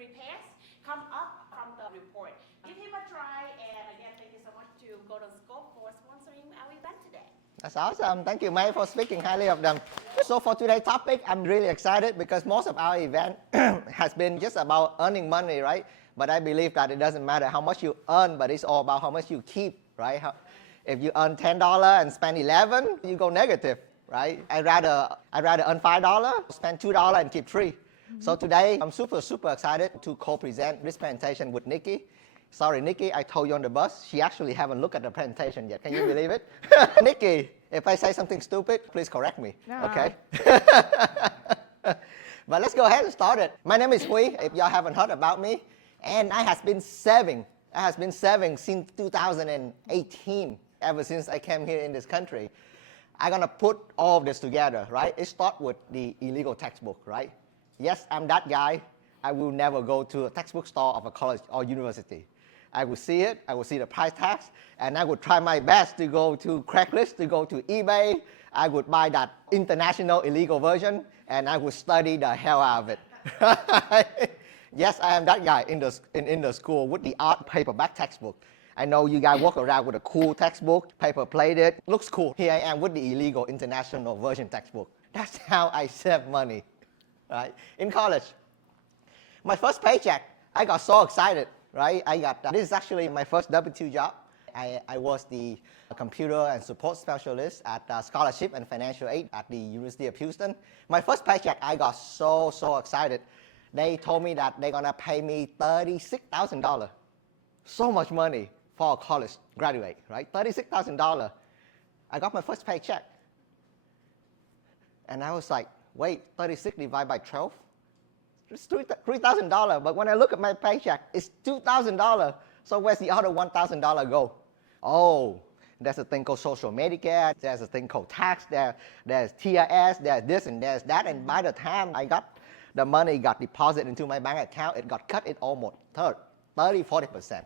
repairs come up from the report. Give him a try, and again, thank you so much to Golden Scope for sponsoring our event today. That's awesome. Thank you, May, for speaking highly of them. So for today's topic, I'm really excited because most of our event has been just about earning money, right? But I believe that it doesn't matter how much you earn, but it's all about how much you keep, right? If you earn $10 and spend $11, you go negative, right? I'd rather earn $5, spend $2 and keep $3. So today, I'm super excited to co-present this presentation with Nikki. Sorry, Nikki, I told you on the bus. She actually haven't looked at the presentation yet. Can you believe it? Nikki, if I say something stupid, please correct me, okay? But let's go ahead and start it. My name is Huy, if y'all haven't heard about me. And I have been saving. I have been saving since 2018, ever since I came here in this country. I'm gonna put all of this together, right? It starts with the illegal textbook, right? Yes, I'm that guy. I will never go to a textbook store of a college or university. I would see it, I would see the price tags, and I would try my best to go to Craigslist, to go to eBay. I would buy that international illegal version, and I would study the hell out of it. Yes, I am that guy in the school with the art paperback textbook. I know you guys walk around with a cool textbook, paper plated, looks cool. Here I am with the illegal international version textbook. That's how I save money, right? In college. My first paycheck, I got so excited, right? This is actually my first W-2 job. I was the computer and support specialist at Scholarship and Financial Aid at the University of Houston. My first paycheck, I got so excited. They told me that they're gonna pay me $36,000. So much money for a college graduate, right? $36,000. I got my first paycheck. And I was like, wait, 36 divided by 12? It's $3,000, but when I look at my paycheck, it's $2,000. So where's the other $1,000 go? Oh, there's a thing called Social Medicare, there's a thing called tax, there's TIS, there's this and there's that, and by the time the money got deposited into my bank account, it got cut, it almost 30-40%.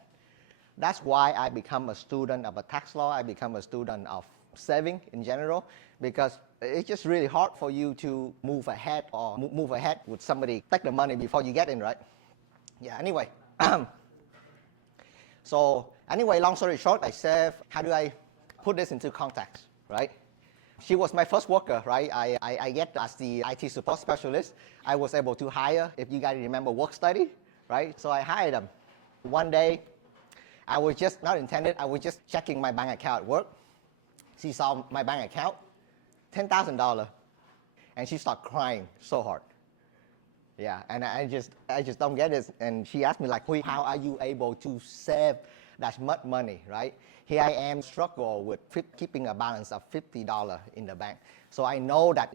That's why I become a student of a tax law, I become a student of saving in general, because it's just really hard for you to move ahead with somebody take the money before you get in, right? Yeah, anyway. So anyway, long story short, I save. How do I put this into context, right? She was my first worker, right? I get as the IT support specialist. I was able to hire, if you guys remember, work study, right? So I hired them. One day, I was just checking my bank account at work. She saw my bank account, $10,000, and she started crying so hard. Yeah, and I just don't get it. And she asked me like, how are you able to save that much money, right? Here I am struggle with keeping a balance of $50 in the bank. So I know that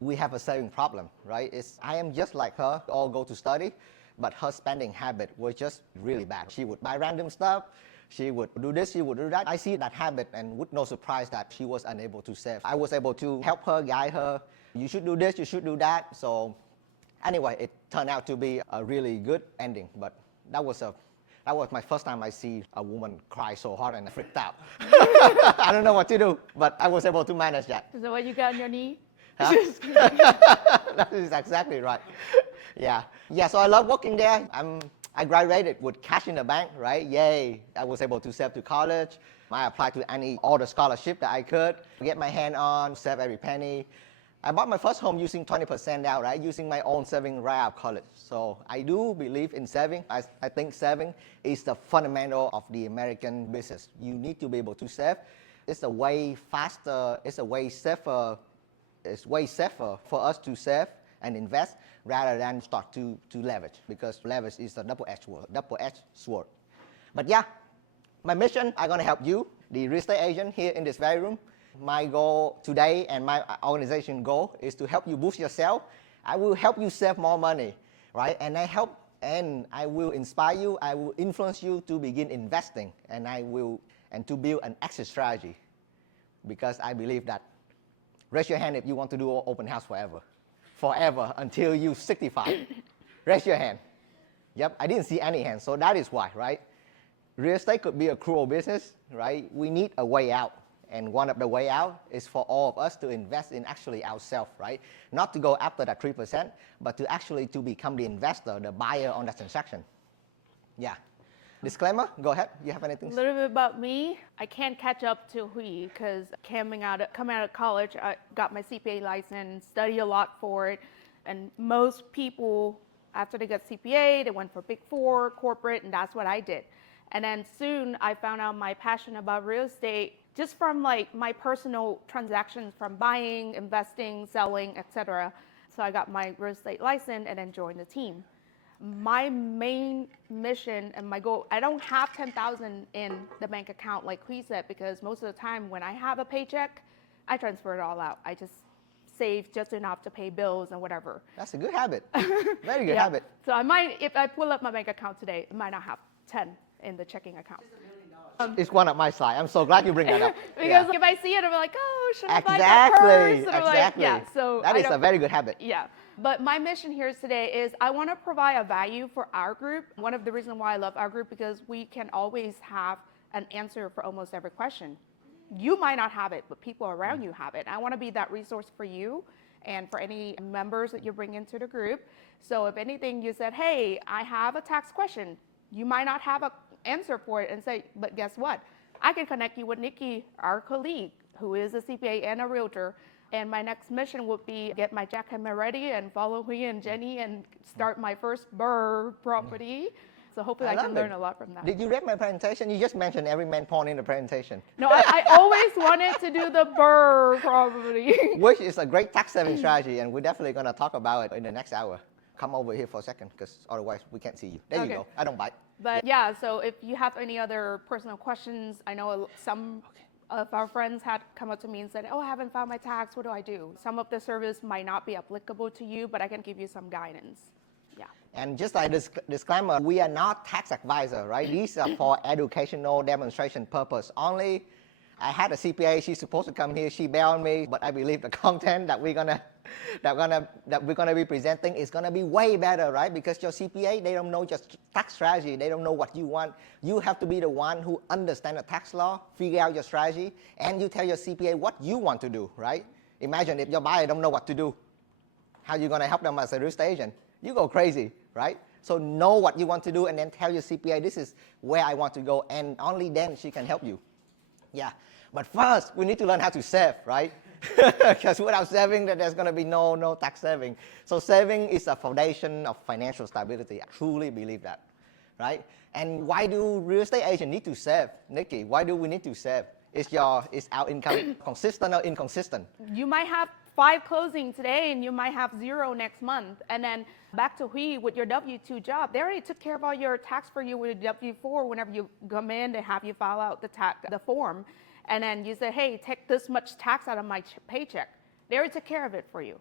we have a saving problem, right? I am just like her, all go to study, but her spending habit was just really bad. She would buy random stuff. She would do this, she would do that. I see that habit and with no surprise that she was unable to save. I was able to help her, guide her. You should do this, you should do that. So anyway, it turned out to be a really good ending. But that was my first time I see a woman cry so hard and I freaked out. I don't know what to do, but I was able to manage that. Is that what you got on your knee? Huh? That is exactly right. Yeah, so I love working there. I graduated with cash in the bank, right? Yay, I was able to save to college. I applied to all the scholarship that I could get my hand on, save every penny. I bought my first home using 20% down, right? Using my own saving right out of college. So I do believe in saving. I think saving is the fundamental of the American business. You need to be able to save. It's a way faster, it's way safer for us to save and invest rather than start to leverage, because leverage is a double-edged sword. But yeah, my mission, I'm gonna help you, the real estate agent here in this very room. My goal today and my organization goal is to help you boost yourself. I will help you save more money, right? And I will inspire you, I will influence you to begin investing, and to build an exit strategy, because I believe that. Raise your hand if you want to do open house forever until you're 65. Raise your hand. Yep, I didn't see any hands, so that is why, right? Real estate could be a cruel business, right? We need a way out. And one of the way out is for all of us to invest in actually ourselves, right? Not to go after that 3%, but to actually to become the investor, the buyer on that transaction. Yeah. Disclaimer, go ahead. You have anything? A little bit about me. I can't catch up to Hui because coming out of college, I got my CPA license, studied a lot for it. And most people, after they got CPA, they went for Big Four, corporate, and that's what I did. And then soon I found out my passion about real estate just from like my personal transactions from buying, investing, selling, etc. So I got my real estate license and then joined the team. My main mission and my goal, I don't have 10,000 in the bank account like Hui said, because most of the time when I have a paycheck, I transfer it all out. I just save just enough to pay bills and whatever. That's a good habit. Very good habit. So I might, if I pull up my bank account today, I might not have 10 in the checking account. It's one of my side. I'm so glad you bring that up. Because if I see it, I'm like, oh, should I buy that purse? Exactly. Like, so that is a very good habit. Yeah. But my mission here today is I want to provide a value for our group. One of the reasons why I love our group because we can always have an answer for almost every question. You might not have it, but people around you have it. I want to be that resource for you and for any members that you bring into the group. So if anything, you said, hey, I have a tax question. You might not have an answer for it and say, but guess what? I can connect you with Nikki, our colleague, who is a CPA and a realtor. And my next mission would be get my jackhammer ready and follow Hui and Jenny and start my first BRRRR property. So hopefully I can learn a lot from that. Did you read my presentation? You just mentioned every main point in the presentation. No, I always wanted to do the BRRRR property. Which is a great tax saving strategy, and we're definitely going to talk about it in the next hour. Come over here for a second, because otherwise we can't see you. There you go. I don't bite. But yeah, so if you have any other personal questions, I know some of our friends had come up to me and said, oh, I haven't found my tax, what do I do? Some of the service might not be applicable to you, but I can give you some guidance. Yeah. And just like this disclaimer, we are not tax advisor, right? These are for educational demonstration purpose only. I had a CPA, she's supposed to come here, she bailed me, but I believe the content that we're gonna be presenting is gonna be way better, right? Because your CPA, they don't know just tax strategy, they don't know what you want. You have to be the one who understands the tax law, figure out your strategy, and you tell your CPA what you want to do, right? Imagine if your buyer don't know what to do, how you gonna help them as a real estate agent? You go crazy, right? So know what you want to do and then tell your CPA, this is where I want to go, and only then she can help you. Yeah, but first we need to learn how to save, right? Because without saving, there's going to be no tax saving. So saving is a foundation of financial stability. I truly believe that, right? And why do real estate agents need to save, Nikki? Why do we need to save? Is our income consistent or inconsistent? You might have 5 closings today and you might have 0 next month. And then back to Hui with your W-2 job, they already took care of all your tax for you with a W-4 whenever you come in, they have you file out the form. And then you say, hey, take this much tax out of my paycheck. They already took care of it for you.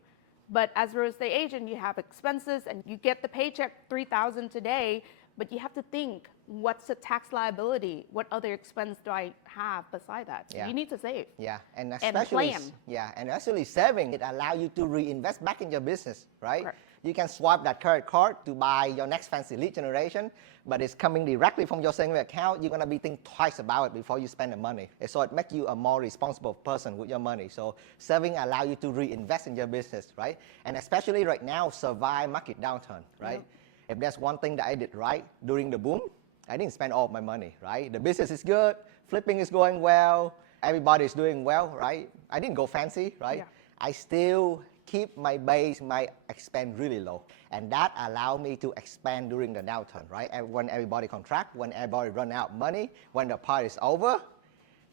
But as a real estate agent, you have expenses and you get the paycheck $3,000 today, but you have to think, what's the tax liability? What other expense do I have beside that? Yeah. You need to save. Yeah, and especially, plan. Yeah, and actually saving, it allows you to reinvest back in your business, right? Correct. You can swipe that credit card to buy your next fancy lead generation, but it's coming directly from your savings account. You're gonna be thinking twice about it before you spend the money. So it makes you a more responsible person with your money. So saving allows you to reinvest in your business, right? And especially right now, survive market downturn, right? Yeah. If there's one thing that I did right during the boom, I didn't spend all of my money, right? The business is good, flipping is going well, everybody is doing well, right? I didn't go fancy, right? Yeah. I still keep my base, my expense really low. And that allowed me to expand during the downturn, right? When everybody contract, when everybody run out of money, when the party is over,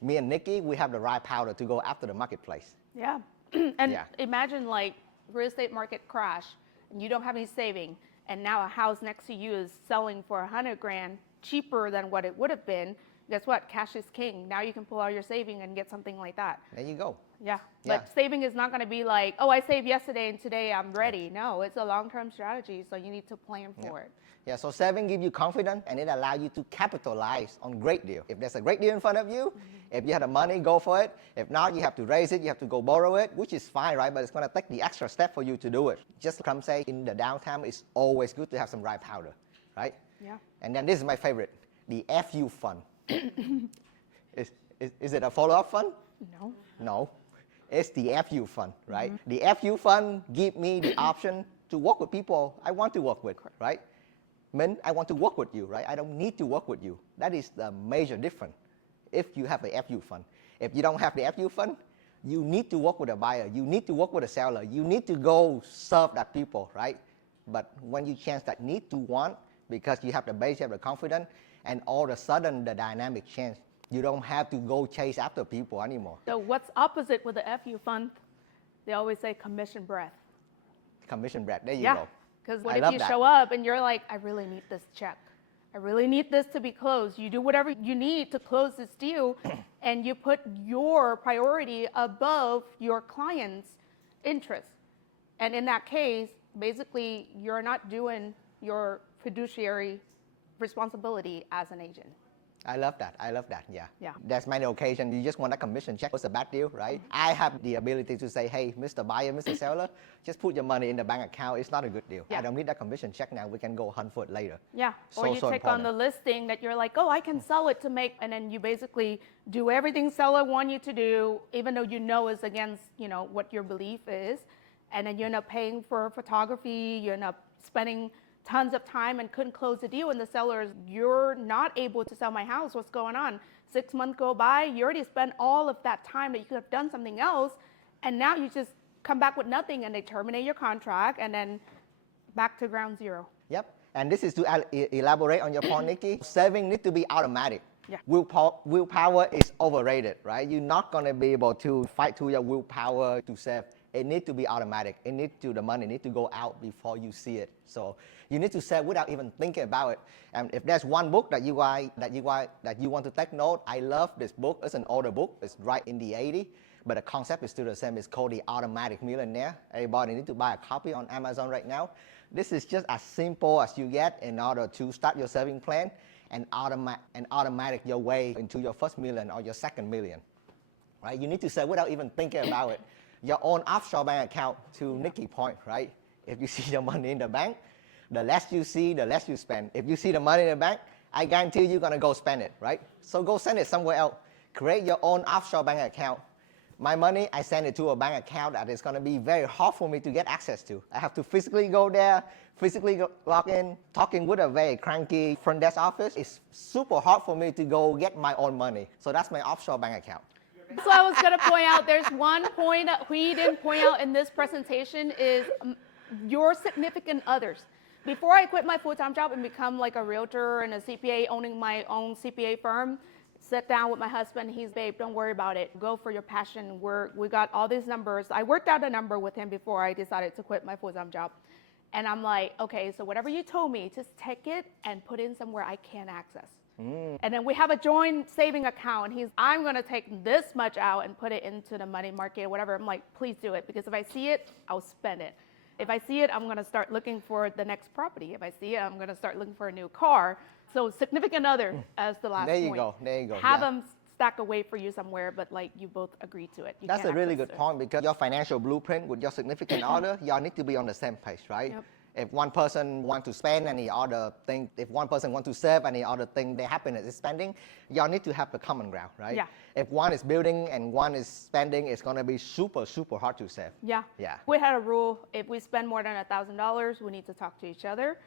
me and Nikki, we have the right powder to go after the marketplace. Yeah. And imagine like real estate market crash and you don't have any saving and now a house next to you is selling for $100,000 cheaper than what it would have been. Guess what? Cash is king. Now you can pull out your saving and get something like that. There you go. Yeah. But saving is not going to be like, oh, I saved yesterday and today I'm ready. No, it's a long-term strategy, so you need to plan for it. Yeah, so saving gives you confidence and it allows you to capitalize on great deal. If there's a great deal in front of you, if you have the money, go for it. If not, you have to raise it, you have to go borrow it, which is fine, right? But it's going to take the extra step for you to do it. Just come say in the downtime, it's always good to have some dry powder, right? Yeah. And then this is my favorite, the FU fund. Is it a follow-up fund? No. No, it's the FU fund, right? The FU fund give me the option to work with people I want to work with, right? Min, I want to work with you, right? I don't need to work with you. That is the major difference if you have a FU fund. If you don't have the FU fund, you need to work with a buyer. You need to work with a seller. You need to go serve that people, right? But when you change that need to want, because you have the base, you have the confidence, and all of a sudden the dynamic change. You don't have to go chase after people anymore. So what's opposite with the FU fund? They always say commission breath. Commission bread, there you Yeah, go. because what I if love you that. show up and you're like, I really need this check. I really need this to be closed. You do whatever you need to close this deal, and you put your priority above your client's interest. And in that case, basically, you're not doing your fiduciary responsibility as an agent. I love that. I love that. Yeah. Yeah. That's many occasions. You just want a commission check. What's a bad deal, right? I have the ability to say, hey, Mr. Buyer, Mr. Seller, just put your money in the bank account. It's not a good deal. Yeah. I don't need that commission check now. We can go hunt for it later. Yeah. Or you take on the listing that you're like, oh, I can sell it to make, and then you basically do everything seller want you to do, even though you know is against, what your belief is, and then you end up paying for photography. You end up spending tons of time and couldn't close the deal, and the sellers, you're not able to sell my house. What's going on? 6 months go by, you already spent all of that time that you could have done something else, and now you just come back with nothing, and they terminate your contract, and then back to ground zero. Yep. And this is to elaborate on your point, Nikki. Saving needs to be automatic. Yeah. Willpower is overrated, right? You're not going to be able to fight to your willpower to save. It needs to be automatic. The money needs to go out before you see it. So you need to save without even thinking about it. And if there's one book that you want to take note, I love this book. It's an older book. It's right in the 80s, but the concept is still the same. It's called The Automatic Millionaire. Everybody needs to buy a copy on Amazon right now. This is just as simple as you get in order to start your saving plan and automatic your way into your first million or your second million. Right? You need to save without even thinking about it. Your own offshore bank account, to Nikkie's point, right? If you see your money in the bank, the less you see, the less you spend. If you see the money in the bank, I guarantee you're gonna go spend it, right? So go send it somewhere else. Create your own offshore bank account. My money, I send it to a bank account that is gonna be very hard for me to get access to. I have to physically go there, log in. Talking with a very cranky front desk office, it's super hard for me to go get my own money. So that's my offshore bank account. So I was going to point out, there's one point that we didn't point out in this presentation is your significant others. Before I quit my full-time job and become like a realtor and a CPA, owning my own CPA firm, sit down with my husband. He's, babe, don't worry about it. Go for your passion. We got all these numbers. I worked out a number with him before I decided to quit my full-time job. And I'm like, okay, so whatever you told me, just take it and put in somewhere I can access. And then we have a joint saving account. I'm going to take this much out and put it into the money market or whatever. I'm like, please do it, because if I see it, I'll spend it. If I see it, I'm going to start looking for the next property. If I see it, I'm going to start looking for a new car. So significant other as the last point. There you go. Have them stack away for you somewhere, but like you both agree to it. That's a really good point, because your financial blueprint with your significant other, y'all need to be on the same page, right? Yep. If one person wants to spend and the other thing, if one person wants to save and the other thing, their happiness is spending, y'all need to have the common ground, right? Yeah. If one is building and one is spending, it's going to be super, super hard to save. Yeah. Yeah. We had a rule, if we spend more than $1,000, we need to talk to each other.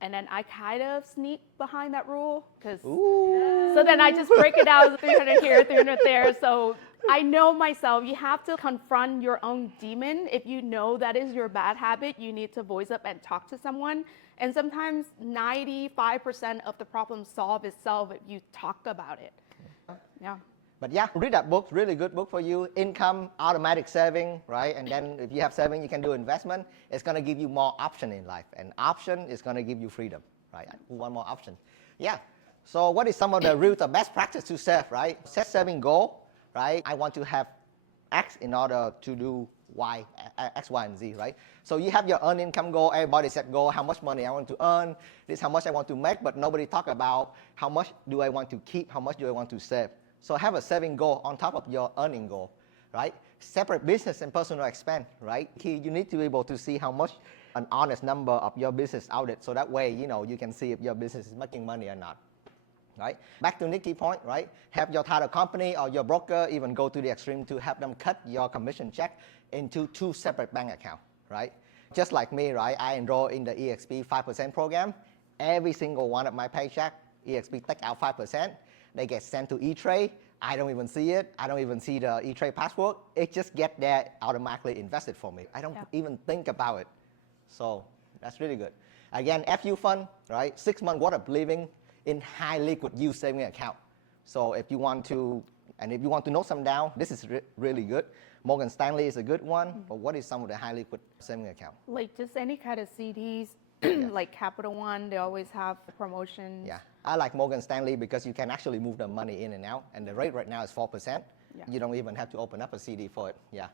And then I kind of sneak behind that rule, because so then I just break it out, 300 here, 300 there. So I know myself, you have to confront your own demon. If you know that is your bad habit, you need to voice up and talk to someone. And sometimes 95% of the problem solve itself if you talk about it. Yeah. But yeah, read that book, really good book for you. Income, automatic saving, right? And then if you have saving, you can do investment. It's going to give you more option in life. And option is going to give you freedom, right? One more option. Yeah. So what is some of the real best practice to save, right? Set saving goal, right? I want to have X in order to do Y, X, Y, and Z, right? So you have your earned income goal. Everybody set goal, how much money I want to earn. This is how much I want to make, but nobody talk about how much do I want to keep, how much do I want to save. So have a saving goal on top of your earning goal, right? Separate business and personal expense, right? You need to be able to see how much an honest number of your business out it. So that way, you can see if your business is making money or not. right? Back to Nikkie's point, right? Have your title company or your broker even go to the extreme to help them cut your commission check into 2 separate bank accounts, right? Just like me, right? I enroll in the EXP 5% program. Every single one of my paycheck, EXP take out 5%. They get sent to E-Trade. I don't even see it. I don't even see the E-Trade password. It just get there automatically invested for me. I don't even think about it. So that's really good. Again, FU fund, right? 6 months worth of living in high liquid yield saving account. So if you want to note some down, this is really good. Morgan Stanley is a good one, but what is some of the high liquid saving account? Like just any kind of CDs, like Capital One, they always have promotions. Yeah, I like Morgan Stanley because you can actually move the money in and out, and the rate right now is 4%. Yeah. You don't even have to open up a CD for it. Yeah.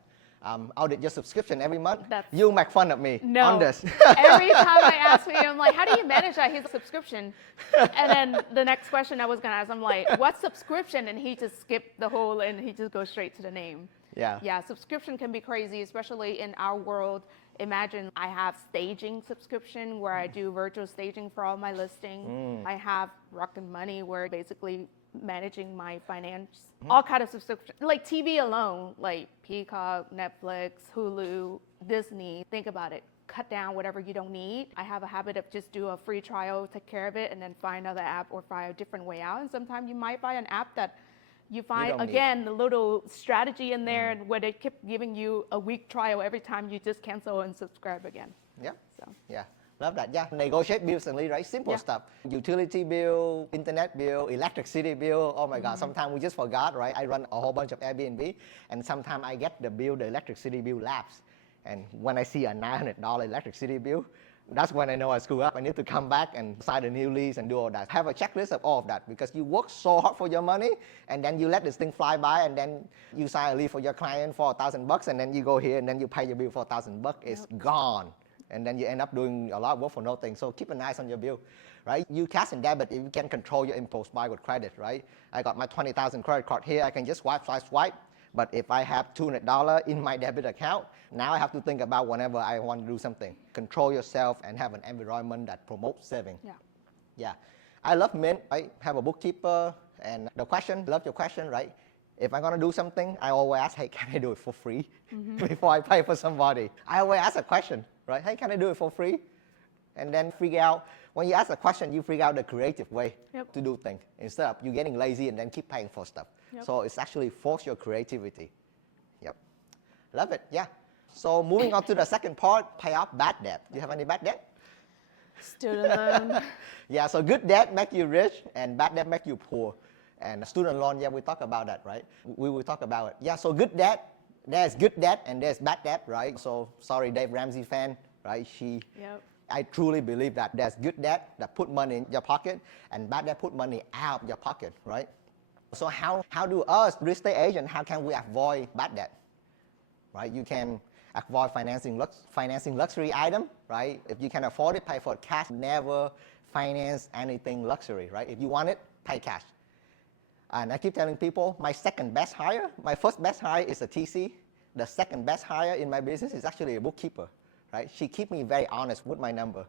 Audit your subscription every month. That's- You make fun of me on this. Every time I ask me, I'm like, how do you manage that? He's a subscription. And then the next question I was going to ask, I'm like, what subscription? And he just skipped the whole and he just goes straight to the name. Yeah. Yeah, subscription can be crazy, especially in our world. Imagine I have staging subscription where I do virtual staging for all my listing. I have Rocket Money where basically managing my finance, all kind of subscription, like TV alone, like Peacock, Netflix, Hulu, Disney. Think about it. Cut down whatever you don't need. I have a habit of just do a free trial, take care of it, and then find another app or find a different way out. And sometimes you might buy an app that you find, again, the little strategy in there where they keep giving you a week trial every time you just cancel and subscribe again. Yeah. So. Yeah. Love that. Yeah. Negotiate bills and right? Simple stuff. Utility bill, internet bill, electricity bill. Oh my God. Sometimes we just forgot, right? I run a whole bunch of Airbnb, and sometimes I get the bill, the electricity bill lapse. And when I see a $900 electricity bill, that's when I know I screw up. I need to come back and sign a new lease and do all that. Have a checklist of all of that because you work so hard for your money and then you let this thing fly by and then you sign a lease for your client for $1,000 and then you go here and then you pay your bill for $1,000. It's gone. And then you end up doing a lot of work for nothing. So keep an eye on your bill, right? You cash and debit if you can control your impulse buy with credit, right? I got my 20,000 credit card here. I can just swipe. But if I have $200 in my debit account, now I have to think about whenever I want to do something. Control yourself and have an environment that promotes saving. Yeah. Yeah. I love Mint. I have a bookkeeper and love your question, right? If I'm going to do something, I always ask, hey, can I do it for free before I pay for somebody? I always ask a question, right? Hey, can I do it for free? And then figure out, when you ask a question, you figure out the creative way to do things instead of you getting lazy and then keep paying for stuff. So it's actually force your creativity. Yep. Love it. Yeah. So moving on to the second part, pay off bad debt. Do you have any bad debt? Student loan. Yeah, so good debt make you rich and bad debt make you poor. And student loan, yeah, we talk about that, right? We will talk about it. Yeah, so good debt, there's good debt and there's bad debt, right? So sorry, Dave Ramsey fan, right? I truly believe that there's good debt that put money in your pocket and bad debt put money out of your pocket, right? So how do us, real estate agents, how can we avoid bad debt, right? You can avoid financing luxury item, right? If you can afford it, pay for it cash. Never finance anything luxury, right? If you want it, pay cash. And I keep telling people, my second best hire, my first best hire is a TC. The second best hire in my business is actually a bookkeeper, right? She keeps me very honest with my number.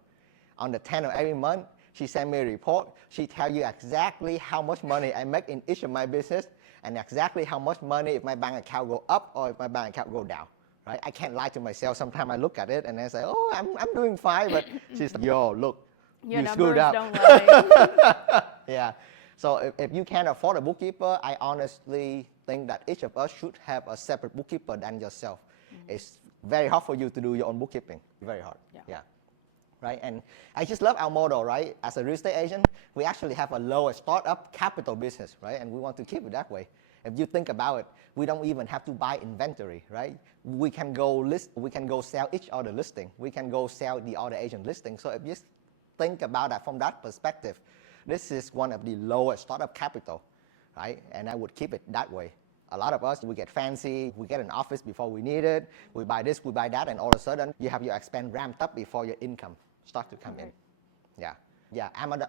On the 10th of every month, she sends me a report. She tells you exactly how much money I make in each of my business and exactly how much money if my bank account go up or if my bank account go down, right? I can't lie to myself. Sometimes I look at it and I say, oh, I'm doing fine, but she's like, yo, look, your you screwed up. Don't lie. Yeah. So if you can't afford a bookkeeper, I honestly think that each of us should have a separate bookkeeper than yourself. It's very hard for you to do your own bookkeeping. Very hard. Yeah. Right? And I just love our model, right? As a real estate agent, we actually have a lower startup capital business, right? And we want to keep it that way. If you think about it, we don't even have to buy inventory, right? We can go sell each other listing. We can go sell the other agent listing. So if you think about that from that perspective, this is one of the lowest startup capital, right? And I would keep it that way. A lot of us, we get fancy, we get an office before we need it, we buy this, we buy that, and all of a sudden, you have your expense ramped up before your income starts to come in. Yeah,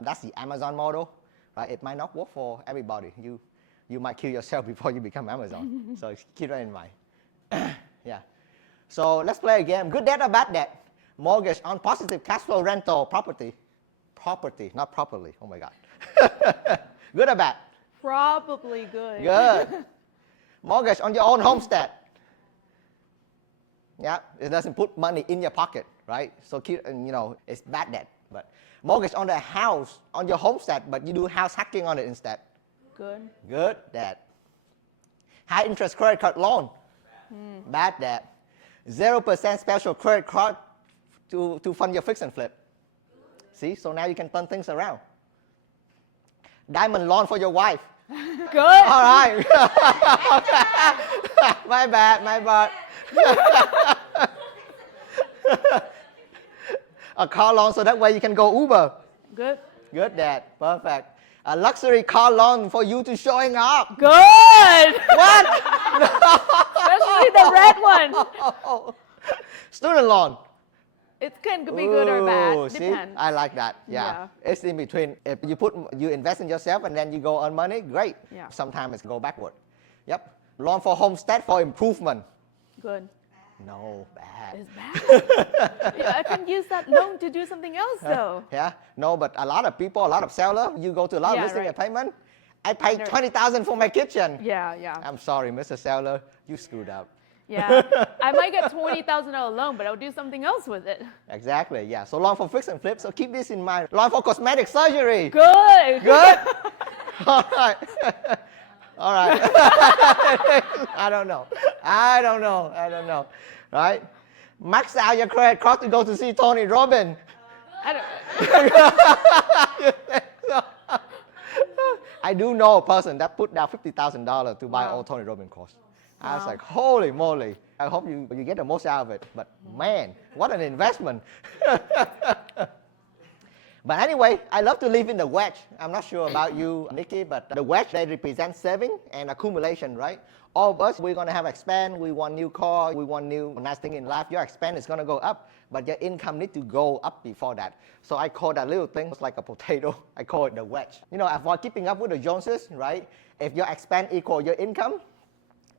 that's the Amazon model, right? It might not work for everybody. You might kill yourself before you become Amazon. So keep that in mind. Yeah. So let's play a game. Good debt or bad debt? Mortgage on positive cash flow rental property. Property, not properly. Oh my God. Good or bad? Probably good. Good. Mortgage on your own homestead. Yeah, it doesn't put money in your pocket, right? So keep, it's bad debt. But mortgage on the house, on your homestead, but you do house hacking on it instead. Good. Good debt. High interest credit card loan. Bad debt. 0% special credit card to fund your fix and flip. See, so now you can turn things around. Diamond loan for your wife. Good. All right. My bad. A car loan so that way you can go Uber. Good. Good, Dad. Perfect. A luxury car loan for you to showing up. Good. What? Especially the red one. Student loan. It can be good or bad. Ooh, see? Depends. I like that. Yeah. It's in between. If you invest in yourself and then you go earn money, great. Yeah. Sometimes it's go backward. Yep. Loan for homestead for improvement. Good. No, bad. It's bad. Yeah, I can use that loan to do something else though. Yeah. No, but a lot of people, a lot of sellers, you go to a lot of listing appointment. I paid $20,000 for my kitchen. Yeah. I'm sorry, Mr. Seller, you screwed up. Yeah. I might get $20,000 loan, but I'll do something else with it. Exactly, yeah. So loan for fix and flip, so keep this in mind. Loan for cosmetic surgery. Good. Good? All right. All right. I don't know. Right? Max out your credit card to go to see Tony Robbins. I do know a person that put down $50,000 to buy all Tony Robbins course. I was like, holy moly. I hope you get the most out of it. But man, what an investment. But anyway, I love to live in the wedge. I'm not sure about you, Nikki, but the wedge, they represent saving and accumulation, right? All of us, we're going to have expense. We want new car. We want new nice thing in life. Your expense is going to go up, but your income needs to go up before that. So I call that little thing, it's like a potato. I call it the wedge. Avoid keeping up with the Joneses, right? If your expense equal your income,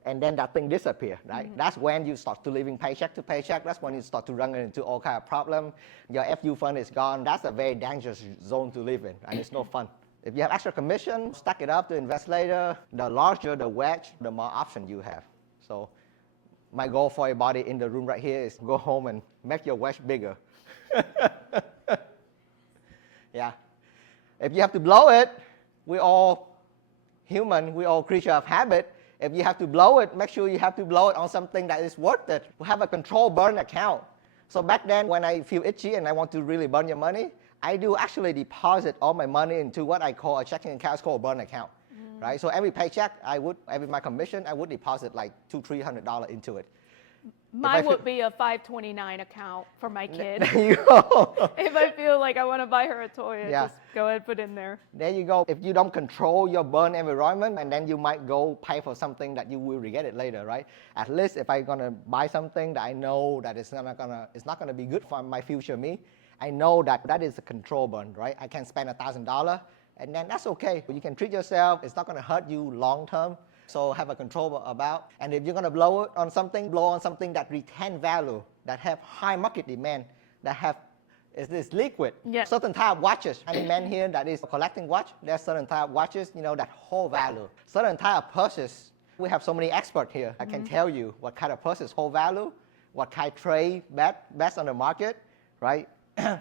and then that thing disappear, right? That's when you start to living paycheck to paycheck. That's when you start to run into all kind of problem. Your FU fund is gone. That's a very dangerous zone to live in, and it's no fun. If you have extra commission, stack it up to invest later. The larger the wedge, the more option you have. So my goal for everybody in the room right here is go home and make your wedge bigger. Yeah. If you have to blow it, we all human, we all creature of habit. If you have to blow it, make sure you have to blow it on something that is worth it. We have a control burn account. So back then when I feel itchy and I want to really burn your money, I do actually deposit all my money into what I call a checking account. It's called a burn account, right? So every paycheck, every my commission, I would deposit like $200-$300 into it. Mine would be a 529 account for my kid. There you go. If I feel like I want to buy her a toy, I just go ahead and put in there. There you go. If you don't control your burn environment, and then you might go pay for something that you will regret it later, right? At least if I'm gonna buy something that I know that it's not gonna be good for my future me, I know that is a control burn, right? I can spend $1,000, and then that's okay. You can treat yourself. It's not gonna hurt you long term. So have a control about. And if you're gonna blow on something that retain value, that have high market demand, that is liquid. Yeah. Certain type of watches. Any man here that is collecting watch, there's certain type of watches, that hold value. Certain type of purses. We have so many experts here. I can tell you what kind of purses hold value, what kind trade best on the market, right?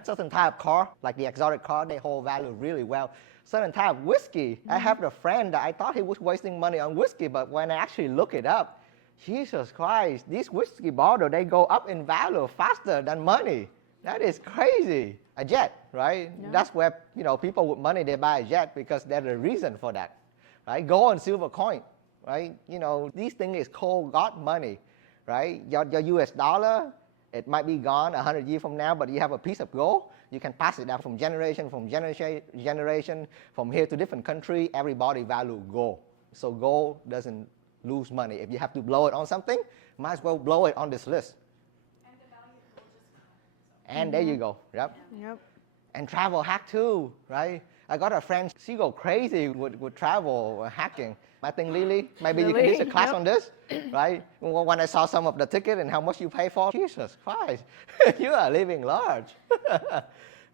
Certain type of car, like the exotic car, they hold value really well. Certain type of whiskey. I have a friend that I thought he was wasting money on whiskey, but when I actually look it up, Jesus Christ, these whiskey bottles, they go up in value faster than money. That is crazy. A jet, right? Yeah. That's where, people with money, they buy a jet because there's a reason for that, right? Gold and silver coin, right? These things is called God money, right? Your US dollar, it might be gone 100 years from now, but you have a piece of gold. You can pass it down from generation, from here to different country. Everybody value gold. So gold doesn't lose money. If you have to blow it on something, might as well blow it on this list. And the value will just come. And there you go. Yep. And travel hack too, right? I got a friend, she go crazy with travel hacking. I think Lily, maybe you can teach a class on this, right? When I saw some of the ticket and how much you pay for, Jesus Christ, you are living large,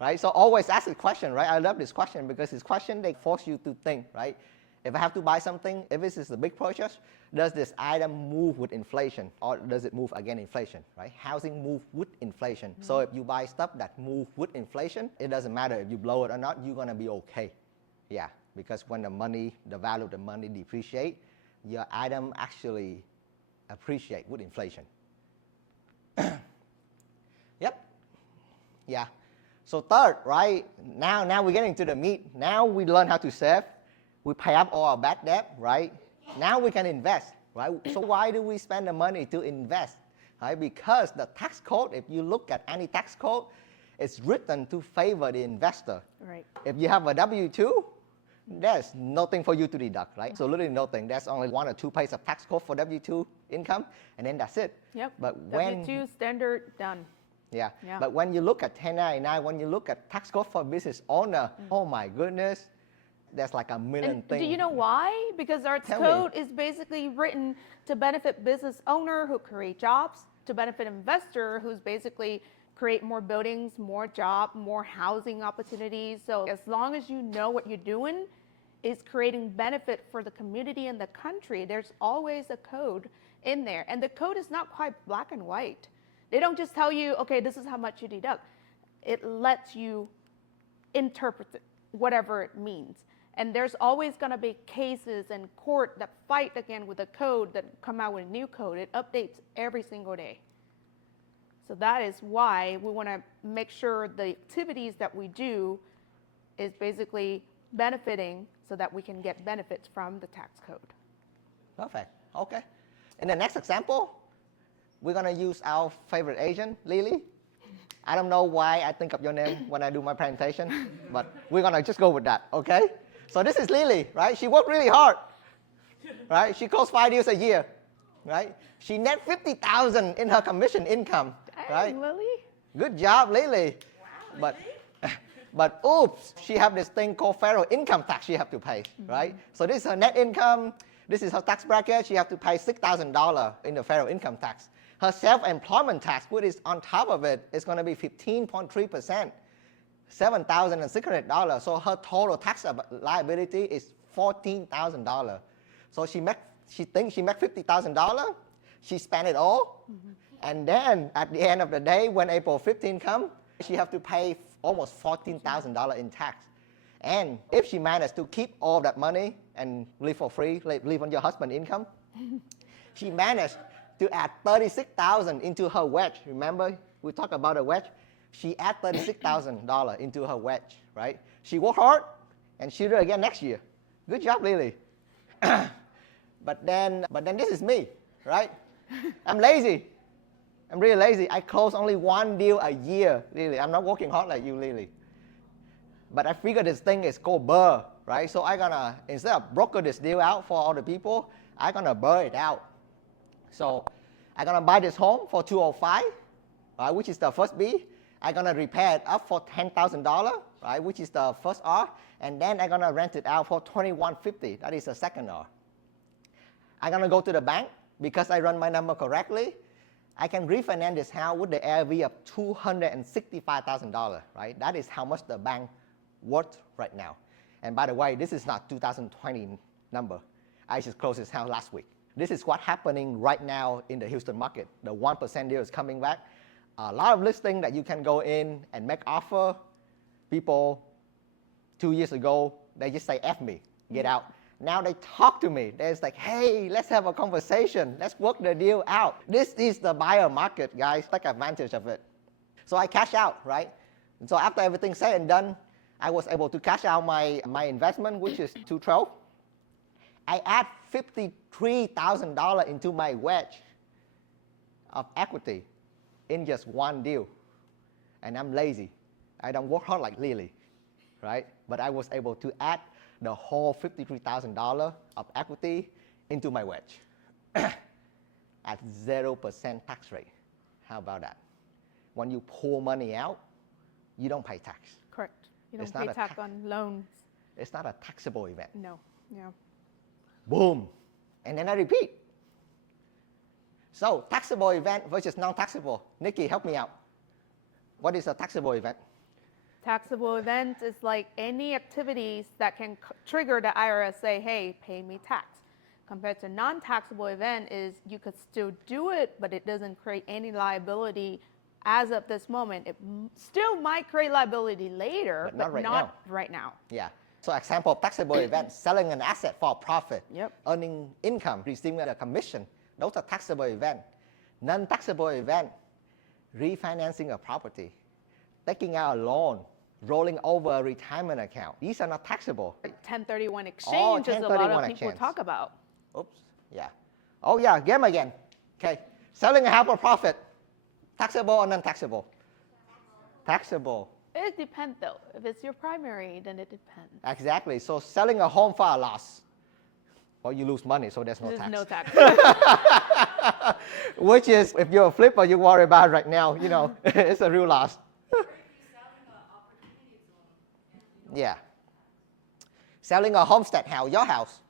right? So always ask the question, right? I love this question because this question, they force you to think, right? If I have to buy something, if this is a big purchase, does this item move with inflation or does it move against inflation, right? Housing move with inflation. Mm-hmm. So if you buy stuff that move with inflation, it doesn't matter if you blow it or not, you're gonna be okay. Yeah, because when the value of the money depreciate, your item actually appreciate with inflation. Yep. Yeah. So third, right? Now we're getting to the meat. Now we learn how to save. We pay up all our bad debt, right? Now we can invest, right? So why do we spend the money to invest, right? Because the tax code, if you look at any tax code, it's written to favor the investor. Right. If you have a W-2, there's nothing for you to deduct, right? So literally nothing. There's only 1 or 2 pays of tax code for W-2 income, and then that's it. Yep. But W-2 standard done. Yeah. Yeah. But when you look at 1099, when you look at tax code for business owner, oh my goodness, there's like a million things. Do you know why? Because our code is basically written to benefit business owner who create jobs, to benefit investor who's basically create more buildings, more job, more housing opportunities. So as long as you know what you're doing is creating benefit for the community and the country, there's always a code in there. And the code is not quite black and white. They don't just tell you, okay, this is how much you deduct. It lets you interpret it, whatever it means. And there's always going to be cases in court that fight again with the code, that come out with a new code. It updates every single day. So that is why we want to make sure the activities that we do is basically benefiting so that we can get benefits from the tax code. Perfect. Okay. In the next example, we're going to use our favorite Asian, Lily. I don't know why I think of your name when I do my presentation, but we're going to just go with that, okay? So this is Lily, right? She worked really hard, right? She closed 5 deals a year, right? She net $50,000 in her commission income, right? Lily? Good job, Lily. Wow, But oops, she have this thing called federal income tax she have to pay, right? So this is her net income. This is her tax bracket. She have to pay $6,000 in the federal income tax. Her self-employment tax, which is on top of it, is going to be 15.3%, $7,600. So her total tax liability is $14,000. So she thinks she made $50,000. She spent it all. Mm-hmm. And then at the end of the day, when April 15 comes, she have to pay almost $14,000 in tax. And if she managed to keep all that money and live for free, live on your husband's income, she managed to add $36,000 into her wedge. Remember, we talked about a wedge? She add $36,000 into her wedge, right? She worked hard, and she'll do it again next year. Good job, Lily. But then this is me, right? I'm lazy. I'm really lazy. I close only 1 deal a year, Lily. I'm not working hard like you, Lily. But I figured this thing is called BRRRR, right? So I'm gonna, instead of broker this deal out for all the people, I'm gonna BRRRR it out. So I'm gonna buy this home for $205,000, right, which is the first B. I'm gonna repair it up for $10,000, right, which is the first R. And then I'm gonna rent it out for $2,150. That is the second R. I'm gonna go to the bank because I run my number correctly. I can refinance this house with the ARV of $265,000, right? That is how much the bank worth right now. And by the way, this is not 2020 number. I just closed this house last week. This is what's happening right now in the Houston market. The 1% deal is coming back. A lot of listings that you can go in and make offer. People 2 years ago, they just say, F me, get out. Now they talk to me. They're like, hey, let's have a conversation. Let's work the deal out. This is the buyer market, guys. Take advantage of it. So I cash out, right? And so after everything's said and done, I was able to cash out my investment, which is $212,000. I add $53,000 into my wedge of equity in just one deal. And I'm lazy. I don't work hard like Lily, right? But I was able to add the whole $53,000 of equity into my wedge at 0% tax rate. How about that? When you pull money out, you don't pay tax. Correct. You don't pay tax on loans. It's not a taxable event. No. Yeah. Boom. And then I repeat. So taxable event versus non-taxable. Nikki, help me out. What is a taxable event? Taxable events is like any activities that can trigger the IRS say, hey, pay me tax. Compared to non-taxable event is you could still do it, but it doesn't create any liability as of this moment. It still might create liability later, But not not right now. Yeah. So example of taxable event, selling an asset for profit, Yep. earning income, receiving a commission. Those are taxable event. Non-taxable event, refinancing a property, taking out a loan, rolling over a retirement account. These are not taxable. 1031 exchange is a lot 1031 of people exchange. talk about. Oops, yeah. Oh yeah, game again. Okay, selling a house for profit, taxable or non-taxable? Taxable. It depends though. If it's your primary, then it depends. Exactly. So selling a home for a loss, well, you lose money, so there's no There's tax. no tax. Which is, if you're a flipper, you worry about right now, it's a real loss. Yeah. Selling a homestead house, your house.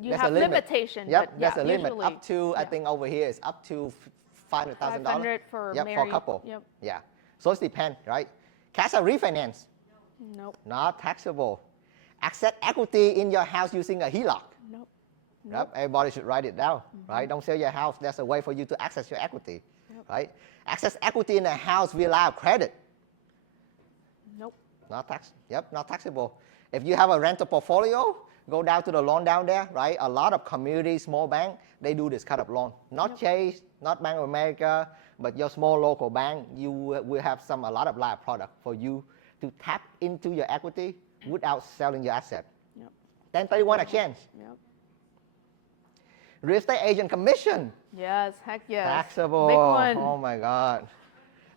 You There's have a limit. limitation. Yep, but there's yeah, a limit. usually, Up to, I yeah. think over here is up to $500,000. 500 for Yep, for a married. couple. Yep. Yeah. So it depends, right? Cash out refinance, Nope. not taxable. Access equity in your house using a HELOC. Nope. Yep, everybody should write it down, right? Don't sell your house. There's a way for you to access your equity, right? Access equity in a house via line of credit. Nope. Not taxable. If you have a rental portfolio, go down to the loan down there, right? A lot of community, small bank, they do this kind of loan. Not Chase, not Bank of America, but your small local bank, you will have a lot of live product for you to tap into your equity without selling your asset. Yep. 1031 exchange. Yep. Real estate agent commission. Yes. Heck yes. Taxable. Big one. Oh my God.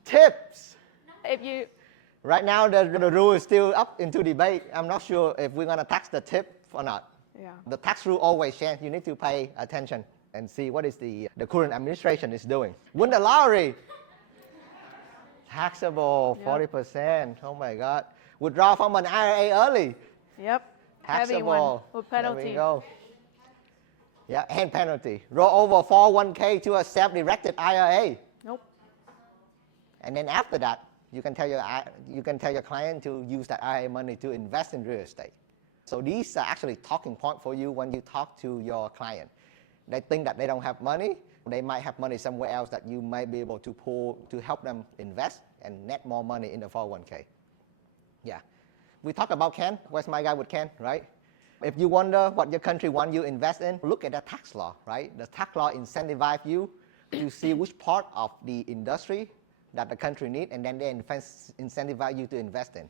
Tips. If you Right now, the rule is still up into debate. I'm not sure if we're going to tax the tip or not. Yeah. The tax rule always change. You need to pay attention and see what is the current administration is doing. Win the lottery. Taxable, Yep. 40%. Oh my God. Withdraw from an IRA early. Yep. Heavy one Taxable. with There we penalty. go. Yeah, and penalty. Roll over 401k to a self-directed IRA. Nope. And then after that, you can tell your client to use that IRA money to invest in real estate. So these are actually talking point for you when you talk to your client. They think that they don't have money. They might have money somewhere else that you might be able to pull to help them invest and net more money in the 401k. Yeah. We talk about Ken. Where's my guy with Ken, right? If you wonder what your country wants you to invest in, look at the tax law, right? The tax law incentivizes you to see which part of the industry that the country needs, and then they incentivize you to invest in,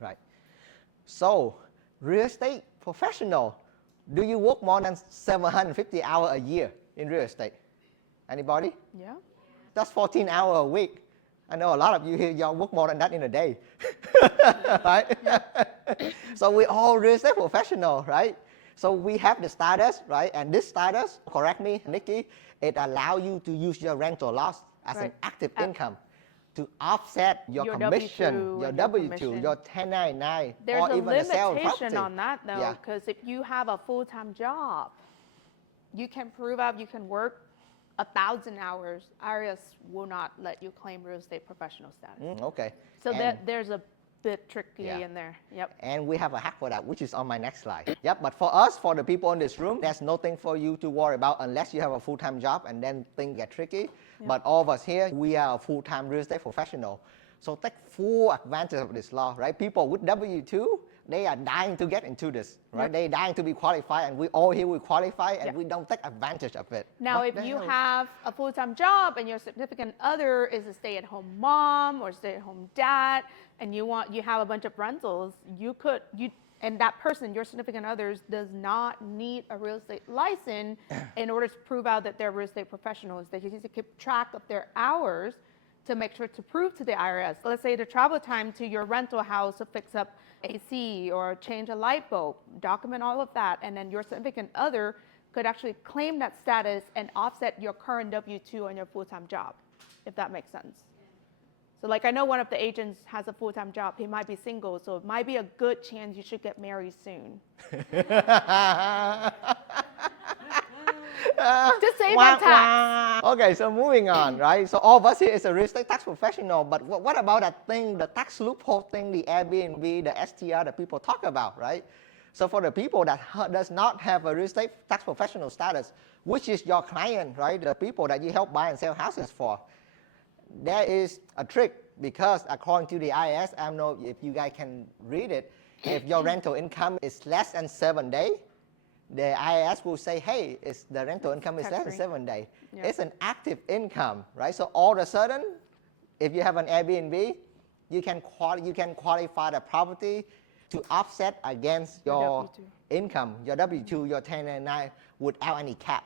right? So, real estate professional, do you work more than 750 hours a year in real estate? Anybody? Yeah. That's 14 hours a week. I know a lot of you here, y'all work more than that in a day, right? So we all real estate professional, right? So we have the status, right? And this status, correct me, Nikki, it allows you to use your rental loss as an Right. active income to offset your commission, W-2 your and W2, commission. your 1099, There's or a even the sale of limitation property. on that though, Yeah. because if you have a full-time job, you can prove out you can work 1,000 hours. IRS will not let you claim real estate professional status. Okay. So And- that there's a bit tricky Yeah. in there. Yep. And we have a hack for that, which is on my next slide. Yep, but for us, for the people in this room, there's nothing for you to worry about unless you have a full-time job, and then things get tricky. But all of us here, we are a full-time real estate professional. So take full advantage of this law, right? People with W-2, they are dying to get into this, right? Yep. They're dying to be qualified, and we all here will qualify, and Yep. we don't take advantage of it. Now, What if the you hell? have a full-time job and your significant other is a stay-at-home mom or stay-at-home dad, and you have a bunch of rentals, and that person, your significant others, does not need a real estate license in order to prove out that they're real estate professionals. They just need to keep track of their hours to make sure to prove to the IRS. Let's say the travel time to your rental house to fix up AC or change a light bulb, document all of that, and then your significant other could actually claim that status and offset your current W-2 on your full-time job, if that makes sense. So like I know one of the agents has a full-time job. He might be single, so it might be a good chance you should get married soon. Just save on tax. Okay, so moving on, right? So all of us here is a real estate tax professional, but what about that thing, the tax loophole thing, the Airbnb, the STR that people talk about, right? So for the people that does not have a real estate tax professional status, which is your client, right? The people that you help buy and sell houses for, there is a trick because according to the IRS, I don't know if you guys can read it, if your rental income is less than 7 days, the IRS will say, hey, the rental income is less than 7 days. Yep. It's an active income, right? So all of a sudden, if you have an Airbnb, you can qualify the property to offset against your income, your W-2, your 1099 without any cap,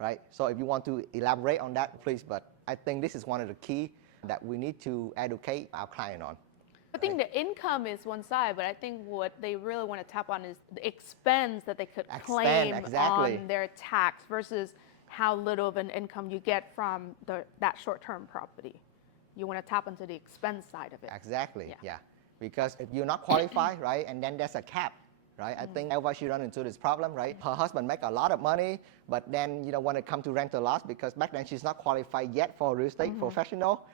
right? So if you want to elaborate on that, please, but I think this is one of the key that we need to educate our client on. I think the income is one side, but I think what they really want to tap on is the expense that they could claim on their tax versus how little of an income you get from that short-term property. You want to tap into the expense side of it. Exactly, yeah. Because if you're not qualified, right, and then there's a cap, right? I think everybody should run into this problem, right? Her husband make a lot of money, but then when it comes to rental loss, because back then she's not qualified yet for a real estate professional,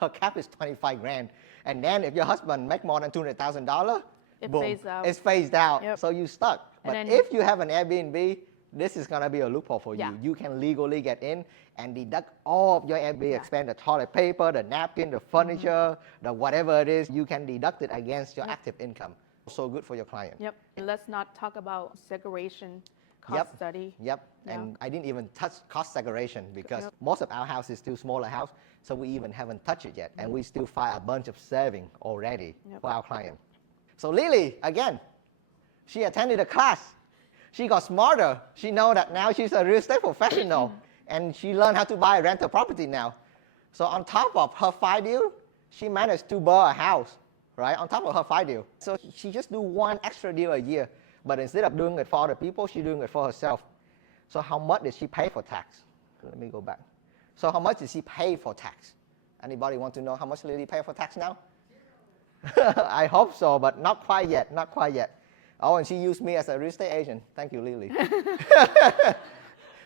her cap is 25 grand. And then if your husband make more than $200,000, boom, it's phased out. Yep. So you stuck. But if you have an Airbnb, this is gonna be a loophole for you. You can legally get in and deduct all of your Airbnb expense, the toilet paper, the napkin, the furniture, the whatever it is, you can deduct it against your active income. So good for your client. Yep. And let's not talk about segregation cost study. Yep. And I didn't even touch cost segregation because most of our house is still smaller house, so we even haven't touched it yet. And we still file a bunch of saving already for our client. So Lily, again, she attended a class. She got smarter. She know that now she's a real estate professional and she learned how to buy a rental property now. So on top of her 5 deal, she managed to buy a house, right? On top of her 5 deal. So she just do one extra deal a year. But instead of doing it for other people, she's doing it for herself. So how much did she pay for tax? Let me go back. So how much did she pay for tax? Anybody want to know how much Lily pay for tax now? I hope so, but not quite yet, not quite yet. Oh, and she used me as a real estate agent. Thank you, Lily.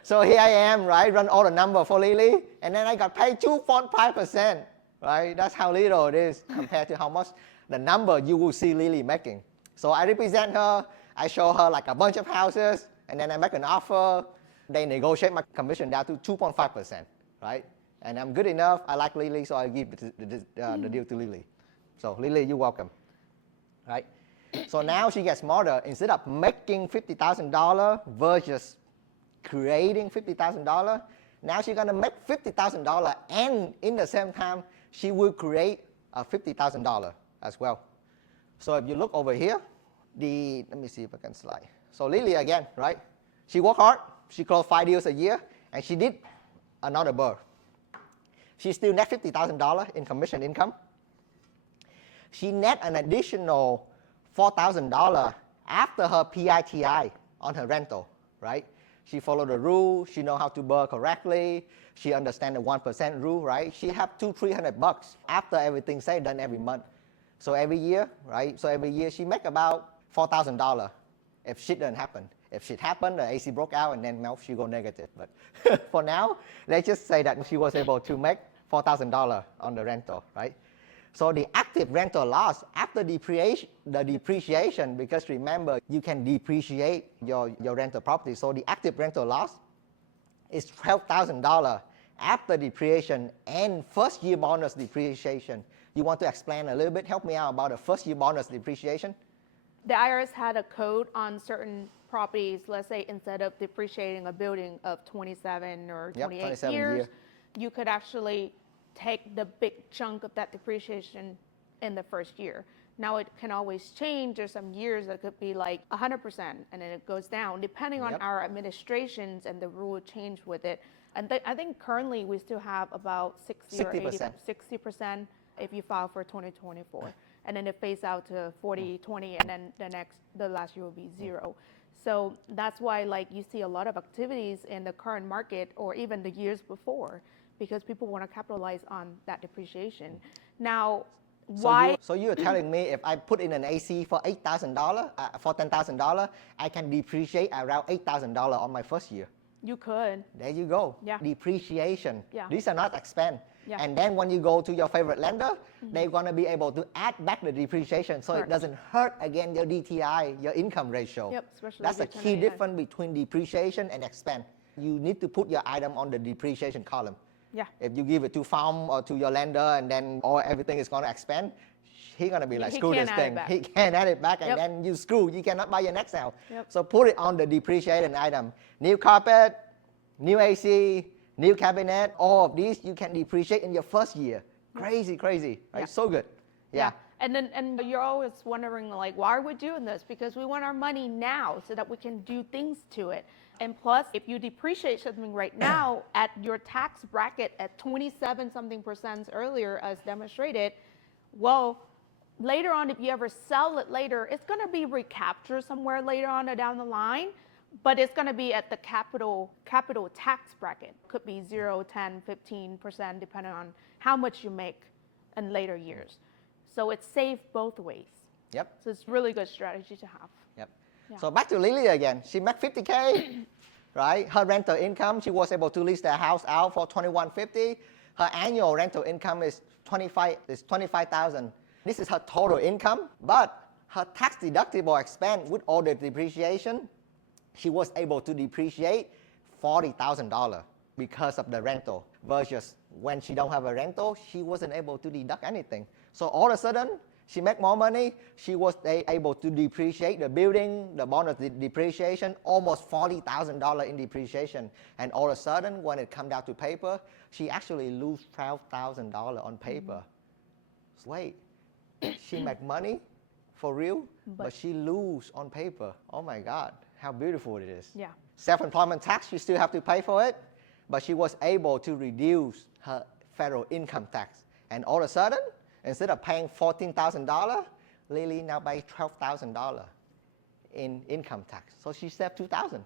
So here I am, right? Run all the number for Lily, and then I got paid 2.5%, right? That's how little it is compared to how much the number you will see Lily making. So I represent her. I show her like a bunch of houses, and then I make an offer. They negotiate my commission down to 2.5%, right? And I'm good enough. I like Lily, so I give the deal to Lily. So Lily, you're welcome, right? So now she gets smarter. Instead of making $50,000 versus creating $50,000, now she's gonna make $50,000, and in the same time, she will create a $50,000 as well. So if you look over here, let me see if I can slide. So Lily again, right? She worked hard. She closed 5 deals a year, and she did another birth. She still net $50,000 in commission income. She net an additional $4,000 after her PITI on her rental, right? She followed the rule. She know how to bill correctly. She understand the 1% rule, right? She have $200-300 after everything said done every month. So every year, right? So every year she make about $4,000 if shit doesn't happen. If shit happened, the AC broke out, and then now she go negative. But for now, let's just say that she was able to make $4,000 on the rental, right? So the active rental loss after the depreciation, because remember, you can depreciate your rental property. So the active rental loss is $12,000 after depreciation and first year bonus depreciation. You want to explain a little bit? Help me out about the first year bonus depreciation. The IRS had a code on certain properties. Let's say instead of depreciating a building of 27 or 28 years, you could actually take the big chunk of that depreciation in the first year. Now it can always change. There's some years that could be like 100%, and then it goes down depending on our administrations and the rule change with it. And I think currently we still have about 60 or 60% if you file for 2024. And then it phase out to 40, 20, and then the last year will be 0. So that's why you see a lot of activities in the current market or even the years before, because people want to capitalize on that depreciation. Now, why? So you're telling me if I put in an AC for $8,000, for $10,000, I can depreciate around $8,000 on my first year? You could. There you go. Yeah. Depreciation. Yeah. These are not expense. Yeah. And then when you go to your favorite lender, they're going to be able to add back the depreciation so Correct. it doesn't hurt again your DTI, your income ratio. Yep, especially That's the if you're key turning ahead. difference between depreciation and expense. You need to put your item on the depreciation column. Yeah. If you give it to farm or to your lender and then everything is going to expand, he's going to be like, He screw can't this add it thing. back. He can't add it back and Yep. then you screw. You cannot buy your next house. Yep. So put it on the depreciated item. New carpet, new AC, new cabinet, all of these you can depreciate in your first year. Crazy, crazy, right? Yeah. So good. Yeah. And you're always wondering, like, why are we doing this? Because we want our money now so that we can do things to it. And plus, if you depreciate something right now at your tax bracket at 27 something percent earlier as demonstrated, well, later on, if you ever sell it later, it's going to be recaptured somewhere later on down the line, but it's going to be at the capital tax bracket. Could be 0, 10, 15%, depending on how much you make in later years. So it's safe both ways. Yep. So it's really good strategy to have. Yep. Yeah. So back to Lily again. She made $50K, right? Her rental income, she was able to lease their house out for $2,150. Her annual rental income is $25,000. This is her total income, but her tax deductible expense with all the depreciation, she was able to depreciate $40,000 because of the rental. Versus when she don't have a rental, she wasn't able to deduct anything. So all of a sudden, she make more money. She was able to depreciate the building, the bonus depreciation, almost $40,000 in depreciation. And all of a sudden, when it come down to paper, she actually lose $12,000 on paper. So wait, she make money for real, but she lose on paper. Oh my God, how beautiful it is. Yeah. Self-employment tax, she still have to pay for it, but she was able to reduce her federal income tax. And all of a sudden, instead of paying $14,000, Lily now pays $12,000 in income tax. So she saved $2,000.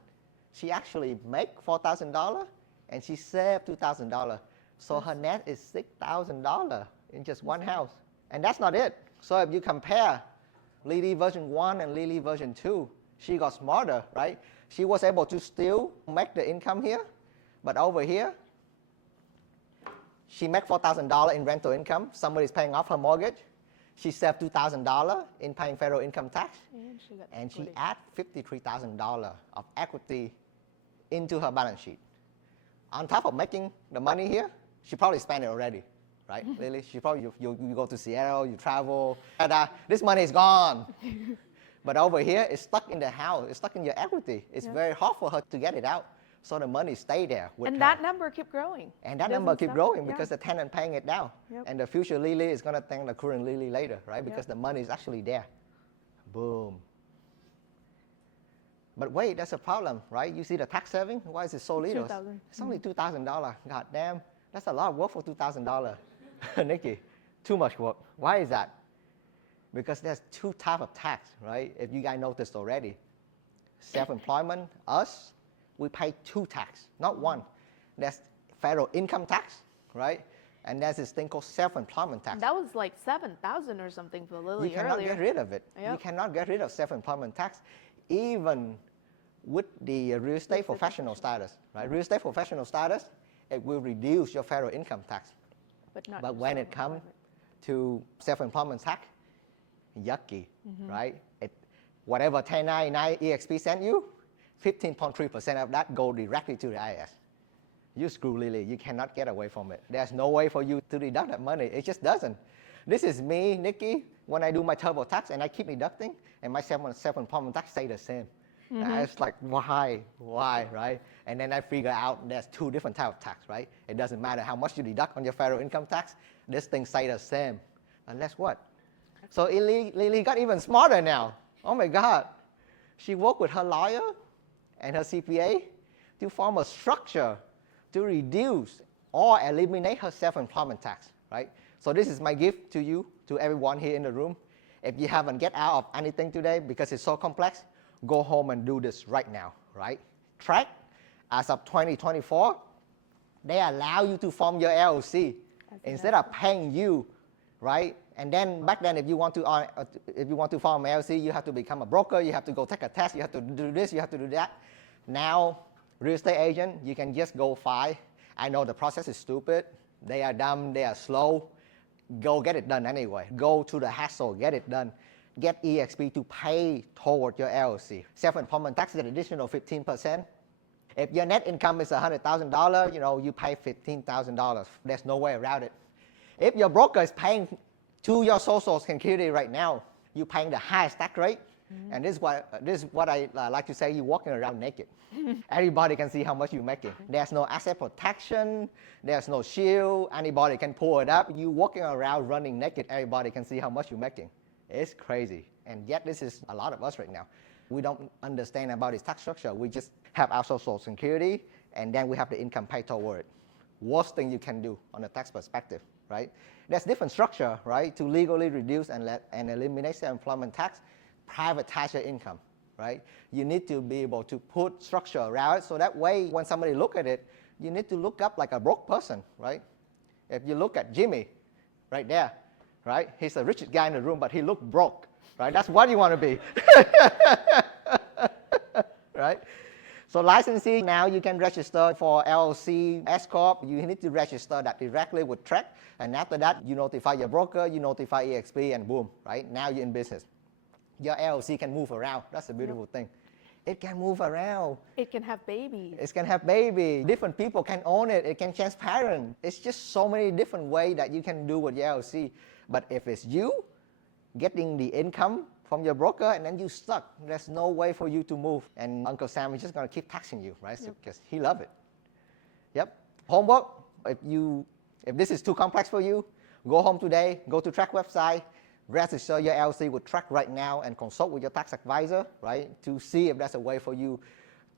She actually make $4,000 and she saved $2,000. So her net is $6,000 in just one house. And that's not it. So if you compare Lily version 1 and Lily version 2, she got smarter, right? She was able to still make the income here, but over here, she make $4,000 in rental income. Somebody's paying off her mortgage. She saved $2,000 in paying federal income tax. And she add $53,000 of equity into her balance sheet. On top of making the money here, she probably spent it already, right, Lily? She probably, you go to Seattle, you travel, and this money is gone. But over here, it's stuck in the house. It's stuck in your equity. It's very hard for her to get it out. So the money stay there with her. And that number keep growing. And that number keep growing yeah. because the tenant paying it down. Yep. And the future Lily is going to thank the current Lily later, right? Because the money is actually there. Boom. But wait, that's a problem, right? You see the tax saving? Why is it so little? $2,000. It's only $2,000. God damn, that's a lot of work for $2,000. Nikki, too much work. Why is that? Because there's two types of tax, right? If you guys noticed already. Self-employment, us, we pay two tax, not one. There's federal income tax, right? And there's this thing called self-employment tax. That was like 7,000 or something for Lily You cannot earlier. get rid of it. Yep. You cannot get rid of self-employment tax, even with the real estate professional status, right? Real estate professional status, it will reduce your federal income tax. But when it comes to self-employment tax, yucky, right? Whatever 1099 EXP sent you, 15.3% of that go directly to the IRS. You screw Lily, you cannot get away from it. There's no way for you to deduct that money. It just doesn't. This is me, Nikki, when I do my TurboTax and I keep deducting, and my self-employment tax stay the same. It's like, why, right? And then I figure out there's two different types of tax, right? It doesn't matter how much you deduct on your federal income tax, this thing stay the same. Unless what? So Lily got even smarter now. Oh my God. She worked with her lawyer and her CPA to form a structure to reduce or eliminate her self-employment tax, right? So this is my gift to you, to everyone here in the room. If you haven't get out of anything today because it's so complex, go home and do this right now, right? Track, as of 2024, they allow you to form your LLC instead of paying you, right? And then back then, if you want to form an LLC, you have to become a broker, you have to go take a test, you have to do this, you have to do that. Now, Real estate agent, you can just go file. I know the process is stupid. They are dumb, they are slow. Go get it done anyway. Go to the hassle, get it done. Get EXP to pay toward your LLC. Self-employment tax is an additional 15%. If your net income is $100,000, you pay $15,000. There's no way around it. If your broker is paying to your Social Security right now, you're paying the highest tax rate. Mm-hmm. And this is what I like to say, you're walking around naked. Everybody can see how much you're making. There's no asset protection. There's no shield. Anybody can pull it up. You're walking around running naked. Everybody can see how much you're making. It's crazy. And yet this is a lot of us right now. We don't understand about this tax structure. We just have our Social Security, and then we have the income paid toward it. Worst thing you can do on a tax perspective, right? There's different structure, right, to legally reduce and eliminate self-employment tax. Privatize your income, right? You need to be able to put structure around it so that way when somebody look at it, you need to look up like a broke person, right? If you look at Jimmy right there, right? He's the richest guy in the room, but he looked broke, right? That's what you want to be, right? So licensing, now you can register for LLC, S Corp. You need to register that directly with TREC. And after that, you notify your broker, you notify EXP, and boom, right? Now you're in business. Your LLC can move around. That's a beautiful thing. It can move around. It can have babies. It can have baby. Different people can own it. It can transparent. It's just so many different ways that you can do with your LLC. But if it's you getting the income from your broker and then you stuck, there's no way for you to move. And Uncle Sam is just going to keep taxing you, right? Yep. Because he loves it. Yep. Homework, if this is too complex for you, go home today, go to TREC website, register your LLC with TREC right now and consult with your tax advisor, right, to see if there's a way for you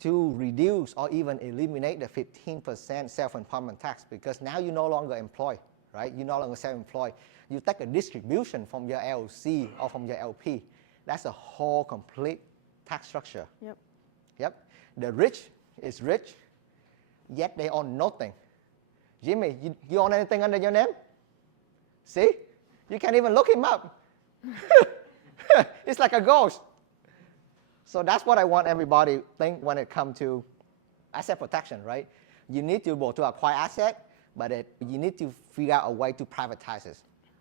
to reduce or even eliminate the 15% self-employment tax, because now you're no longer employed, right? You're no longer self-employed. You take a distribution from your LLC or from your LP. That's a whole complete tax structure. Yep. Yep. The rich is rich, yet they own nothing. Jimmy, you own anything under your name? See? You can't even look him up. It's like a ghost. So that's what I want everybody to think when it comes to asset protection, right? You need to be able to acquire asset, but you need to figure out a way to privatize it.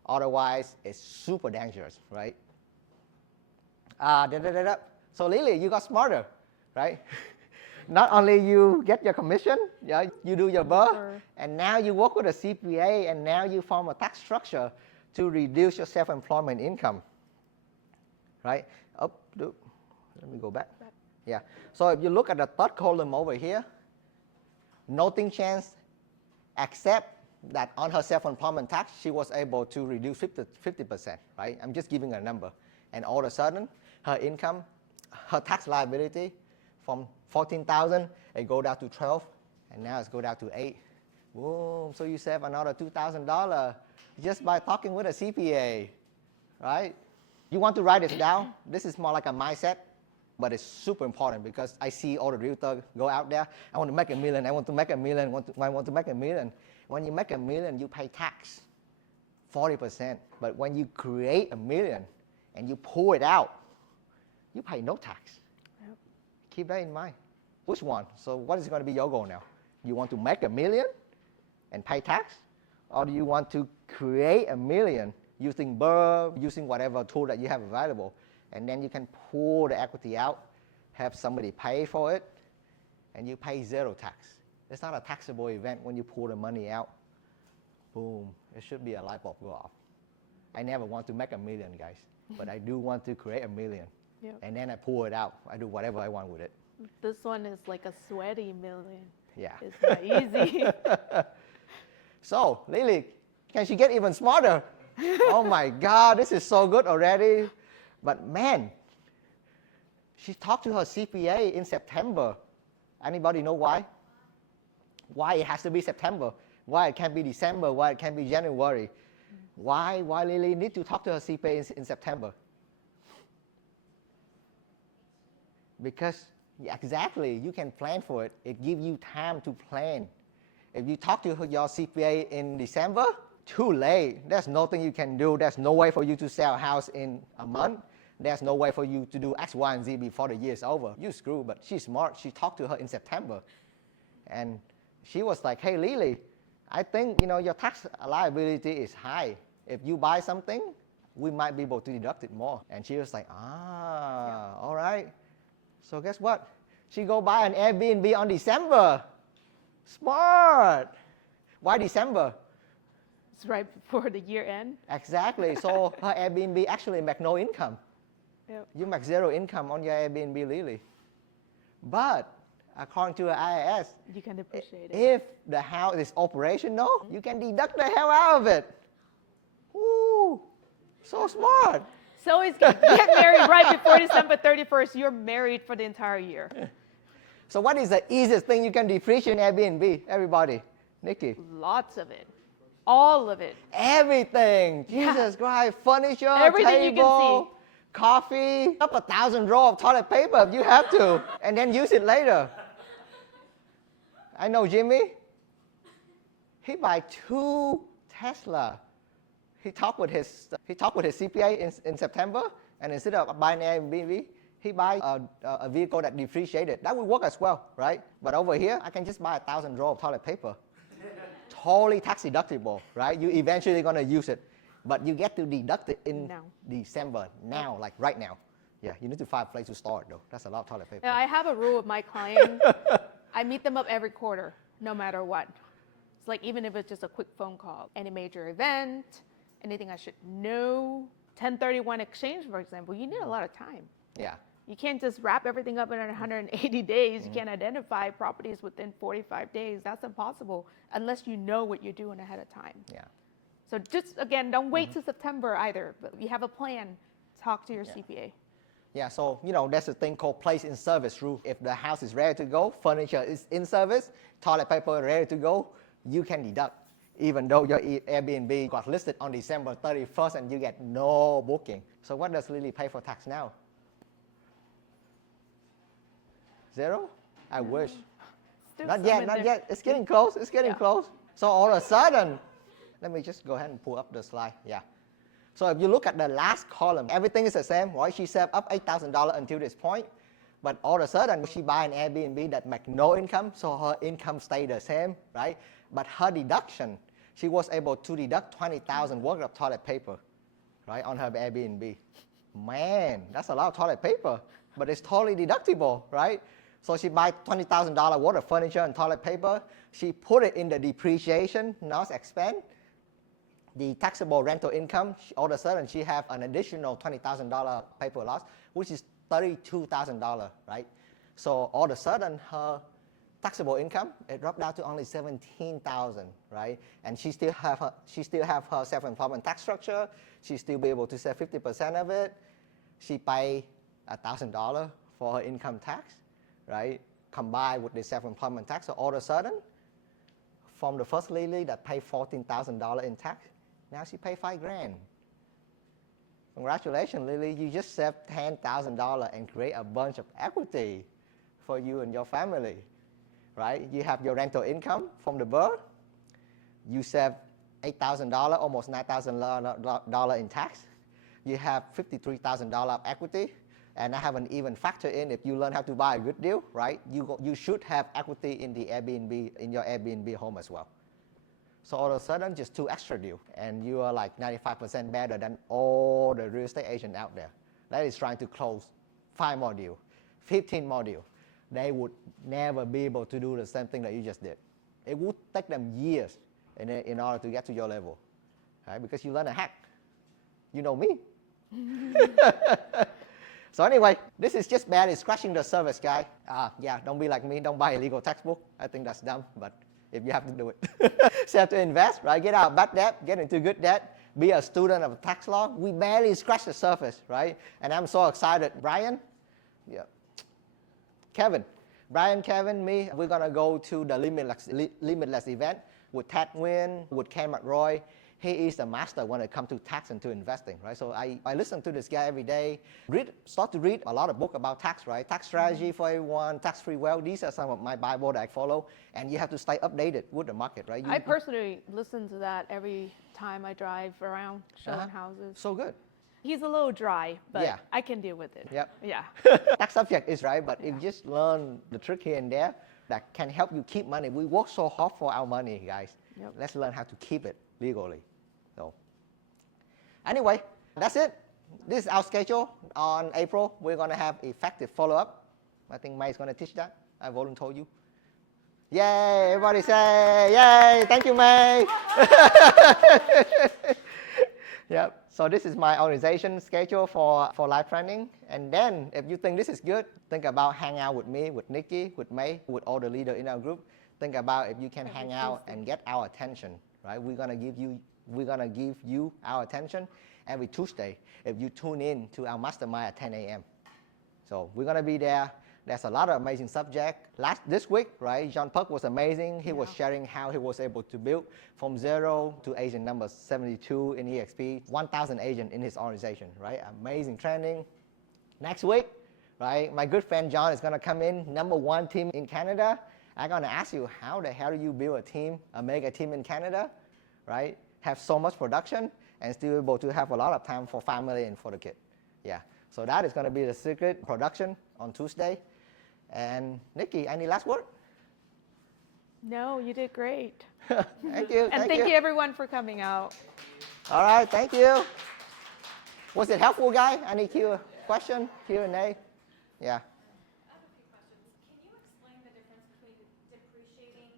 Otherwise, it's super dangerous, right? So Lily, you got smarter, right? Not only you get your commission, yeah, you do your BUR, and now you work with a CPA, and now you form a tax structure to reduce your self-employment income, right? Let me go back. Yeah. So if you look at the third column over here, nothing changed except that on her self-employment tax, she was able to reduce 50%, right? I'm just giving a number. And all of a sudden, her income, her tax liability from 14,000, it go down to 12, and now it's go down to 8. Boom, so you save another $2,000 just by talking with a CPA, right? You want to write this down? This is more like a mindset, but it's super important because I see all the realtors go out there, I want to make $1 million, I want to make $1 million, I want to make $1 million. When you make $1 million, you pay tax, 40%. But when you create $1 million and you pull it out, you pay no tax. Yep. Keep that in mind. Which one? So what is going to be your goal now? You want to make $1 million and pay tax? Or do you want to create $1 million using BUR, using whatever tool that you have available, and then you can pull the equity out, have somebody pay for it, and you pay zero tax. It's not a taxable event when you pull the money out. Boom, it should be a light bulb go off. I never want to make $1 million, guys, but I do want to create $1 million. Yep. And then I pull it out. I do whatever I want with it. This one is like a sweaty million. Yeah. It's not easy. So, Lily, can she get even smarter? Oh my God, this is so good already. But man, she talked to her CPA in September. Anybody know why? Why it has to be September? Why it can't be December? Why it can't be January? Why Lily need to talk to her CPA in September? Because exactly, you can plan for it. It gives you time to plan. If you talk to your CPA in December, too late. There's nothing you can do. There's no way for you to sell a house in a month. There's no way for you to do X, Y, and Z before the year is over. You screw, but she's smart. She talked to her in September. And she was like, hey, Lily, I think, your tax liability is high. If you buy something, we might be able to deduct it more. And she was like, all right. So guess what? She go buy an Airbnb on December. Smart. Why December? It's right before the year end. Exactly. So her Airbnb actually make no income. Yep. You make zero income on your Airbnb, Lily. But according to the IRS, You can depreciate it. if the house is operational, you can deduct the hell out of it. Ooh, so smart. So it's get married right before December 31st. You're married for the entire year. So what is the easiest thing you can depreciate in Airbnb, everybody? Nikki? Lots of it. All of it. Everything. Yeah. Jesus Christ. Furniture, Everything you can table, coffee, up 1,000 rolls of toilet paper if you have to, and then use it later. I know Jimmy. He buy 2 Tesla. He talked with his CPA in September, and instead of buying Airbnb, he buy a vehicle that depreciated. That would work as well, right? But over here, I can just buy 1,000 rolls of toilet paper. Totally tax deductible, right? You eventually gonna use it, but you get to deduct it in December, now, like right now. Yeah, you need to find a place to store it though. That's a lot of toilet paper. I have a rule with my client. I meet them up every quarter, no matter what. It's like even if it's just a quick phone call, any major event, anything I should know. 1031 exchange, for example, you need a lot of time. Yeah. You can't just wrap everything up in 180 days. You can't identify properties within 45 days. That's impossible unless you know what you're doing ahead of time. Yeah. So just, again, don't wait till September either. But if you have a plan, talk to your CPA. Yeah, so, there's a thing called place in service rule. If the house is ready to go, furniture is in service, toilet paper ready to go, you can deduct. Even though your Airbnb got listed on December 31st and you get no booking. So what does Lily pay for tax now? 0? I wish. Still Not some yet, in not there. yet. It's getting close. It's getting close. So all of a sudden, let me just go ahead and pull up the slide. Yeah. So if you look at the last column, everything is the same, right? She saved up $8,000 until this point. But all of a sudden, she buy an Airbnb that make no income, so her income stay the same, right? But her deduction, she was able to deduct $20,000 worth of toilet paper, right, on her Airbnb. Man, that's a lot of toilet paper, but it's totally deductible, right? So she buy $20,000 worth of furniture and toilet paper. She put it in the depreciation, not expense. The taxable rental income, all of a sudden she have an additional $20,000 paper loss, which is $32,000, right? So all of a sudden her taxable income, it dropped down to only $17,000, right? And she still have her self-employment tax structure. She still be able to save 50% of it. She pay $1,000 for her income tax, right? Combined with the self-employment tax. So all of a sudden, from the first Lily that paid $14,000 in tax, now she pay $5,000. Congratulations, Lily. You just saved $10,000 and create a bunch of equity for you and your family, right? You have your rental income from the birth. You save $8,000, almost $9,000 in tax. You have $53,000 of equity. And I haven't even factored in if you learn how to buy a good deal, right? You should have equity in the Airbnb, in your Airbnb home as well. So all of a sudden, just 2 extra deals, and you are like 95% better than all the real estate agents out there that is trying to close 5 more deals, 15 more deals. They would never be able to do the same thing that you just did. It would take them years in order to get to your level, right? Because you learn a hack. You know me. So anyway, this is just barely scratching the surface, guy. Yeah, don't be like me. Don't buy a legal textbook. I think that's dumb, but if you have to do it. So you have to invest, right? Get out of bad debt, get into good debt, be a student of tax law. We barely scratch the surface, right? And I'm so excited. Brian? Yeah. Kevin. Brian, Kevin, me, we're going to go to the Limitless event with Ted Nguyen, with Ken McRoy. He is the master when it comes to tax and to investing, right? So I listen to this guy every day, start to read a lot of books about tax, right? Tax strategy for everyone, tax-free wealth. These are some of my Bible that I follow, and you have to stay updated with the market, right? I personally listen to that every time I drive around showing houses. So good. He's a little dry, but I can deal with it. Yep. Yeah. Tax subject is right, but if you just learn the trick here and there, that can help you keep money. We work so hard for our money, guys. Yep. Let's learn how to keep it legally. So anyway, that's it. This is our schedule. On April, we're going to have effective follow-up. I think May is going to teach that. I volunteer you. Yay, everybody say, yay, thank you, May. Yep. So this is my organization schedule for life planning. And then if you think this is good, think about hang out with me, with Nikki, with May, with all the leaders in our group. Think about if you can hang out and get our attention, right? We're gonna give you our attention every Tuesday if you tune in to our mastermind at 10 a.m. So we're gonna be there. There's a lot of amazing subject. This week, right, John Puck was amazing. He was sharing how he was able to build from 0 to agent number 72 in EXP, 1,000 agents in his organization, right? Amazing training. Next week, right, my good friend John is gonna come in, #1 team in Canada. I'm gonna ask you, how the hell do you build a team, a mega team in Canada, right? Have so much production and still able to have a lot of time for family and for the kid. Yeah, so that is gonna be the secret production on Tuesday. And Nikki, any last word? No, you did great. Thank you. And thank you everyone for coming out. All right, thank you. Was it helpful, guys? Any question, Q&A? Yeah. I have a few questions. Can you explain the difference between depreciating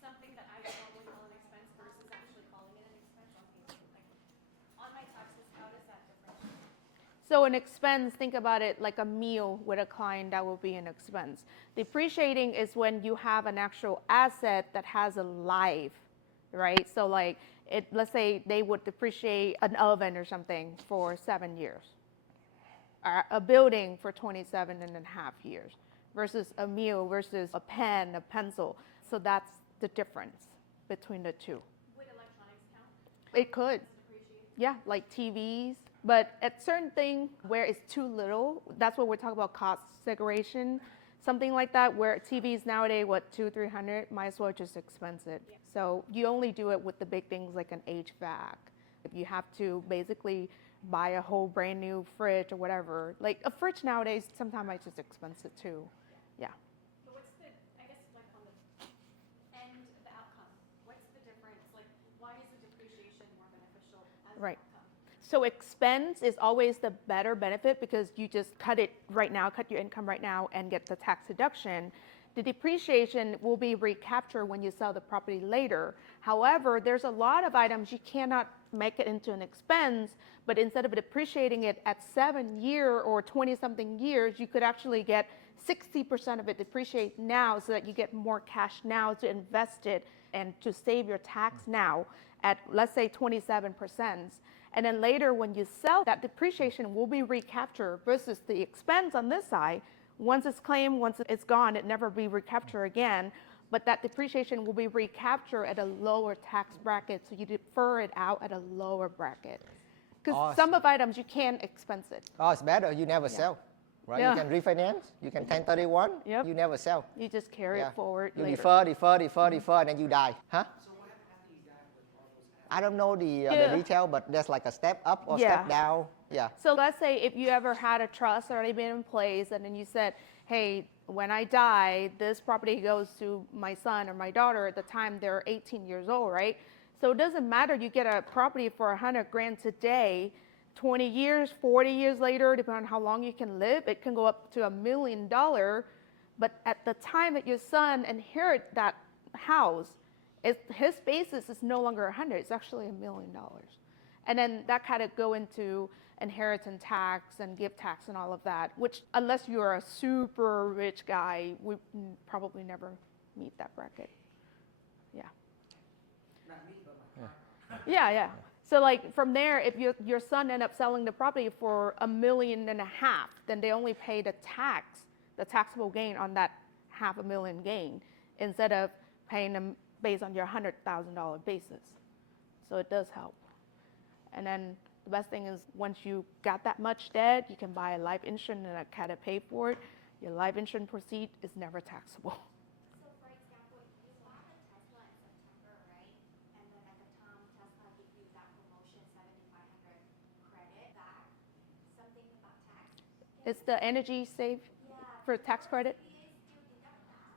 something that I would normally call an expense versus actually calling it an expense on my taxes? How does that differ? So an expense, think about it like a meal with a client, that will be an expense. Depreciating is when you have an actual asset that has a life, right? So like, let's say they would depreciate an oven or something for 7 years, or a building for 27 and a half years, versus a meal versus a pen, a pencil. So that's the difference between the two. Would electronics count? It could. Yeah, like TVs. But at certain thing where it's too little, that's what we're talking about, cost segregation. Something like that where TVs nowadays, what, $200-300, might as well just expense it. Yeah. So you only do it with the big things like an HVAC. If you have to basically buy a whole brand new fridge or whatever, like a fridge nowadays, sometimes I just expense it too. Yeah. But what's the, I guess like on the end, the outcome, what's the difference? Like, why is the depreciation more beneficial as Right. an outcome? So expense is always the better benefit because you just cut it right now, cut your income right now and get the tax deduction. The depreciation will be recaptured when you sell the property later. However, there's a lot of items you cannot make it into an expense, but instead of depreciating it at 7 years or 20-something years, you could actually get 60% of it depreciate now so that you get more cash now to invest it and to save your tax now at, let's say, 27%. And then later when you sell, that depreciation will be recaptured versus the expense on this side. Once it's claimed, once it's gone, it never be recaptured again. But that depreciation will be recaptured at a lower tax bracket, so you defer it out at a lower bracket. Because some of items you can't expense it. Oh, it's better. You never sell, right? Yeah. You can refinance. You can 1031. Yep. You never sell. You just carry it forward You later. defer, and then you die. Huh? I don't know the detail, but there's like a step up or step down. Yeah. So let's say if you ever had a trust already been in place and then you said, hey, when I die, this property goes to my son or my daughter at the time they're 18 years old, right? So it doesn't matter, you get a property for $100,000 today, 20 years, 40 years later, depending on how long you can live, it can go up to $1 million. But at the time that your son inherit that house, his basis is no longer 100, it's actually $1 million. And then that kind of go into inheritance tax and gift tax and all of that, which unless you're a super rich guy, we probably never meet that bracket. Yeah. Not me, but my partner. Yeah. So like from there, if your son end up selling the property for $1.5 million, then they only pay the taxable gain on that $500,000 gain instead of paying them based on your $100,000 basis. So it does help. And then the best thing is once you got that much debt, you can buy a life insurance and kind of pay for it. Your life insurance proceed is never taxable. So for example, you bought a Tesla in September, right? And then at the time, Tesla gave you that promotion, 7,500 credit back. Something about tax? It's the energy save Yeah. for tax credit. CPA still deduct that?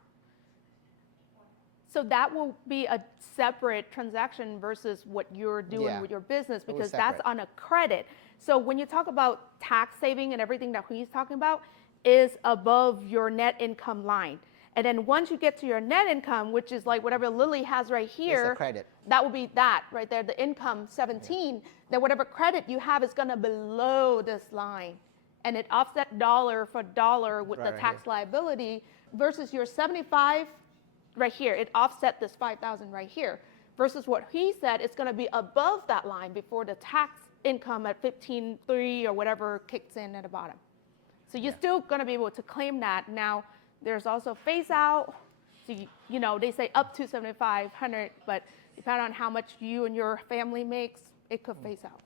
So that will be a separate transaction versus what you're doing Yeah. with your business, It was because that's separate. on a credit. So when you talk about tax saving and everything that he's talking about is above your net income line. And then once you get to your net income, which is like whatever Lily has right here, credit. that will be that right there, the income 17. Then whatever credit you have is going to below this line. And it offset dollar for dollar with the Right tax here. liability versus your 75 right here. It offset this 5,000 right here versus what he said, it's going to be above that line before the tax income at 15.3 or whatever kicks in at the bottom. So you're still going to be able to claim that. Now, there's also phase out. So, you know, they say up to 7,500, but depending on how much you and your family makes, it could phase out.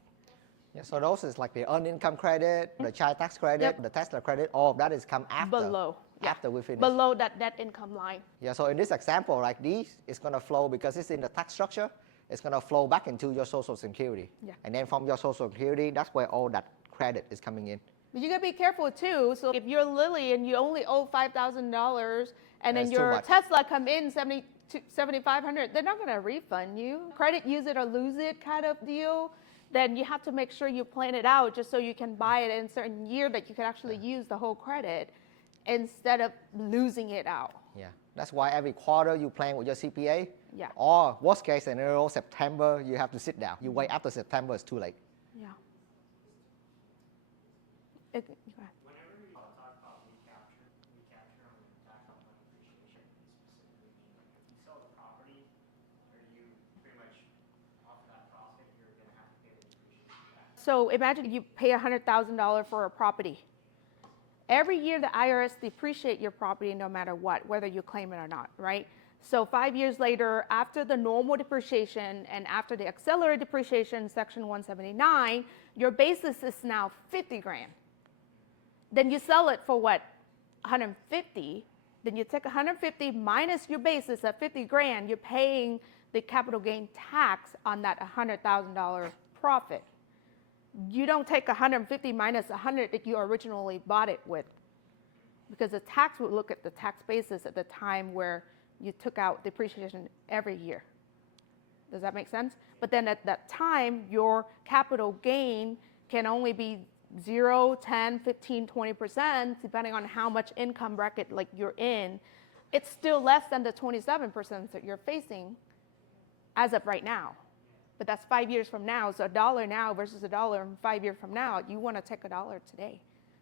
Yeah, so those is like the earned income credit, the child tax credit, Yep. the Tesla credit, all of that is come after. Below. Yeah. After we finish. Below that net income line. Yeah, so in this example, like these, it's going to flow because it's in the tax structure, it's going to flow back into your Social Security. Yeah. And then from your Social Security, that's where all that credit is coming in. But you gotta be careful too. So if you're Lily and you only owe $5,000 and then That's too your much. Tesla come in 7,500, they're not gonna refund you. Credit use it or lose it kind of deal. Then you have to make sure you plan it out just so you can buy it in a certain year that you can actually use the whole credit instead of losing it out. Yeah, that's why every quarter you plan with your CPA. Yeah. Or worst case scenario, September, you have to sit down. You wait after September, it's too late. Yeah. Go ahead. Whenever you talk about recapture on the tax on depreciation, specifically mean like if you sell the property, or you pretty much off of that profit, you're going to have to pay the depreciation back. So imagine you pay $100,000 for a property. Every year the IRS depreciate your property no matter what, whether you claim it or not, right? So 5 years later, after the normal depreciation and after the accelerated depreciation, section 179, your basis is now 50 grand. Then you sell it for what? 150. Then you take 150 minus your basis at 50 grand, you're paying the capital gain tax on that $100,000 profit. You don't take 150 minus 100 that you originally bought it with, because the tax would look at the tax basis at the time where you took out depreciation every year. Does that make sense? But then at that time, your capital gain can only be 0, 10, 15, 20%, depending on how much income bracket like you're in. It's still less than the 27% that you're facing as of right now. But that's 5 years from now. So $1 now versus $1 5 years from now, you want to take $1 today.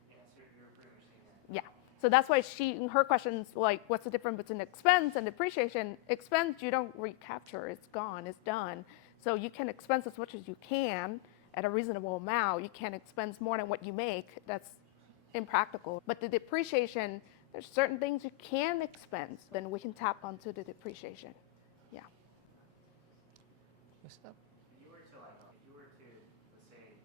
Yeah, so you're pretty much saying that. Yeah. So that's why her question's like, what's the difference between expense and depreciation? Expense, you don't recapture. It's gone. It's done. So you can expense as much as you can at a reasonable amount. You can't expense more than what you make. That's impractical. But the depreciation, there's certain things you can expense. Then we can tap onto the depreciation. Yeah. Good stuff. If you were to let's say,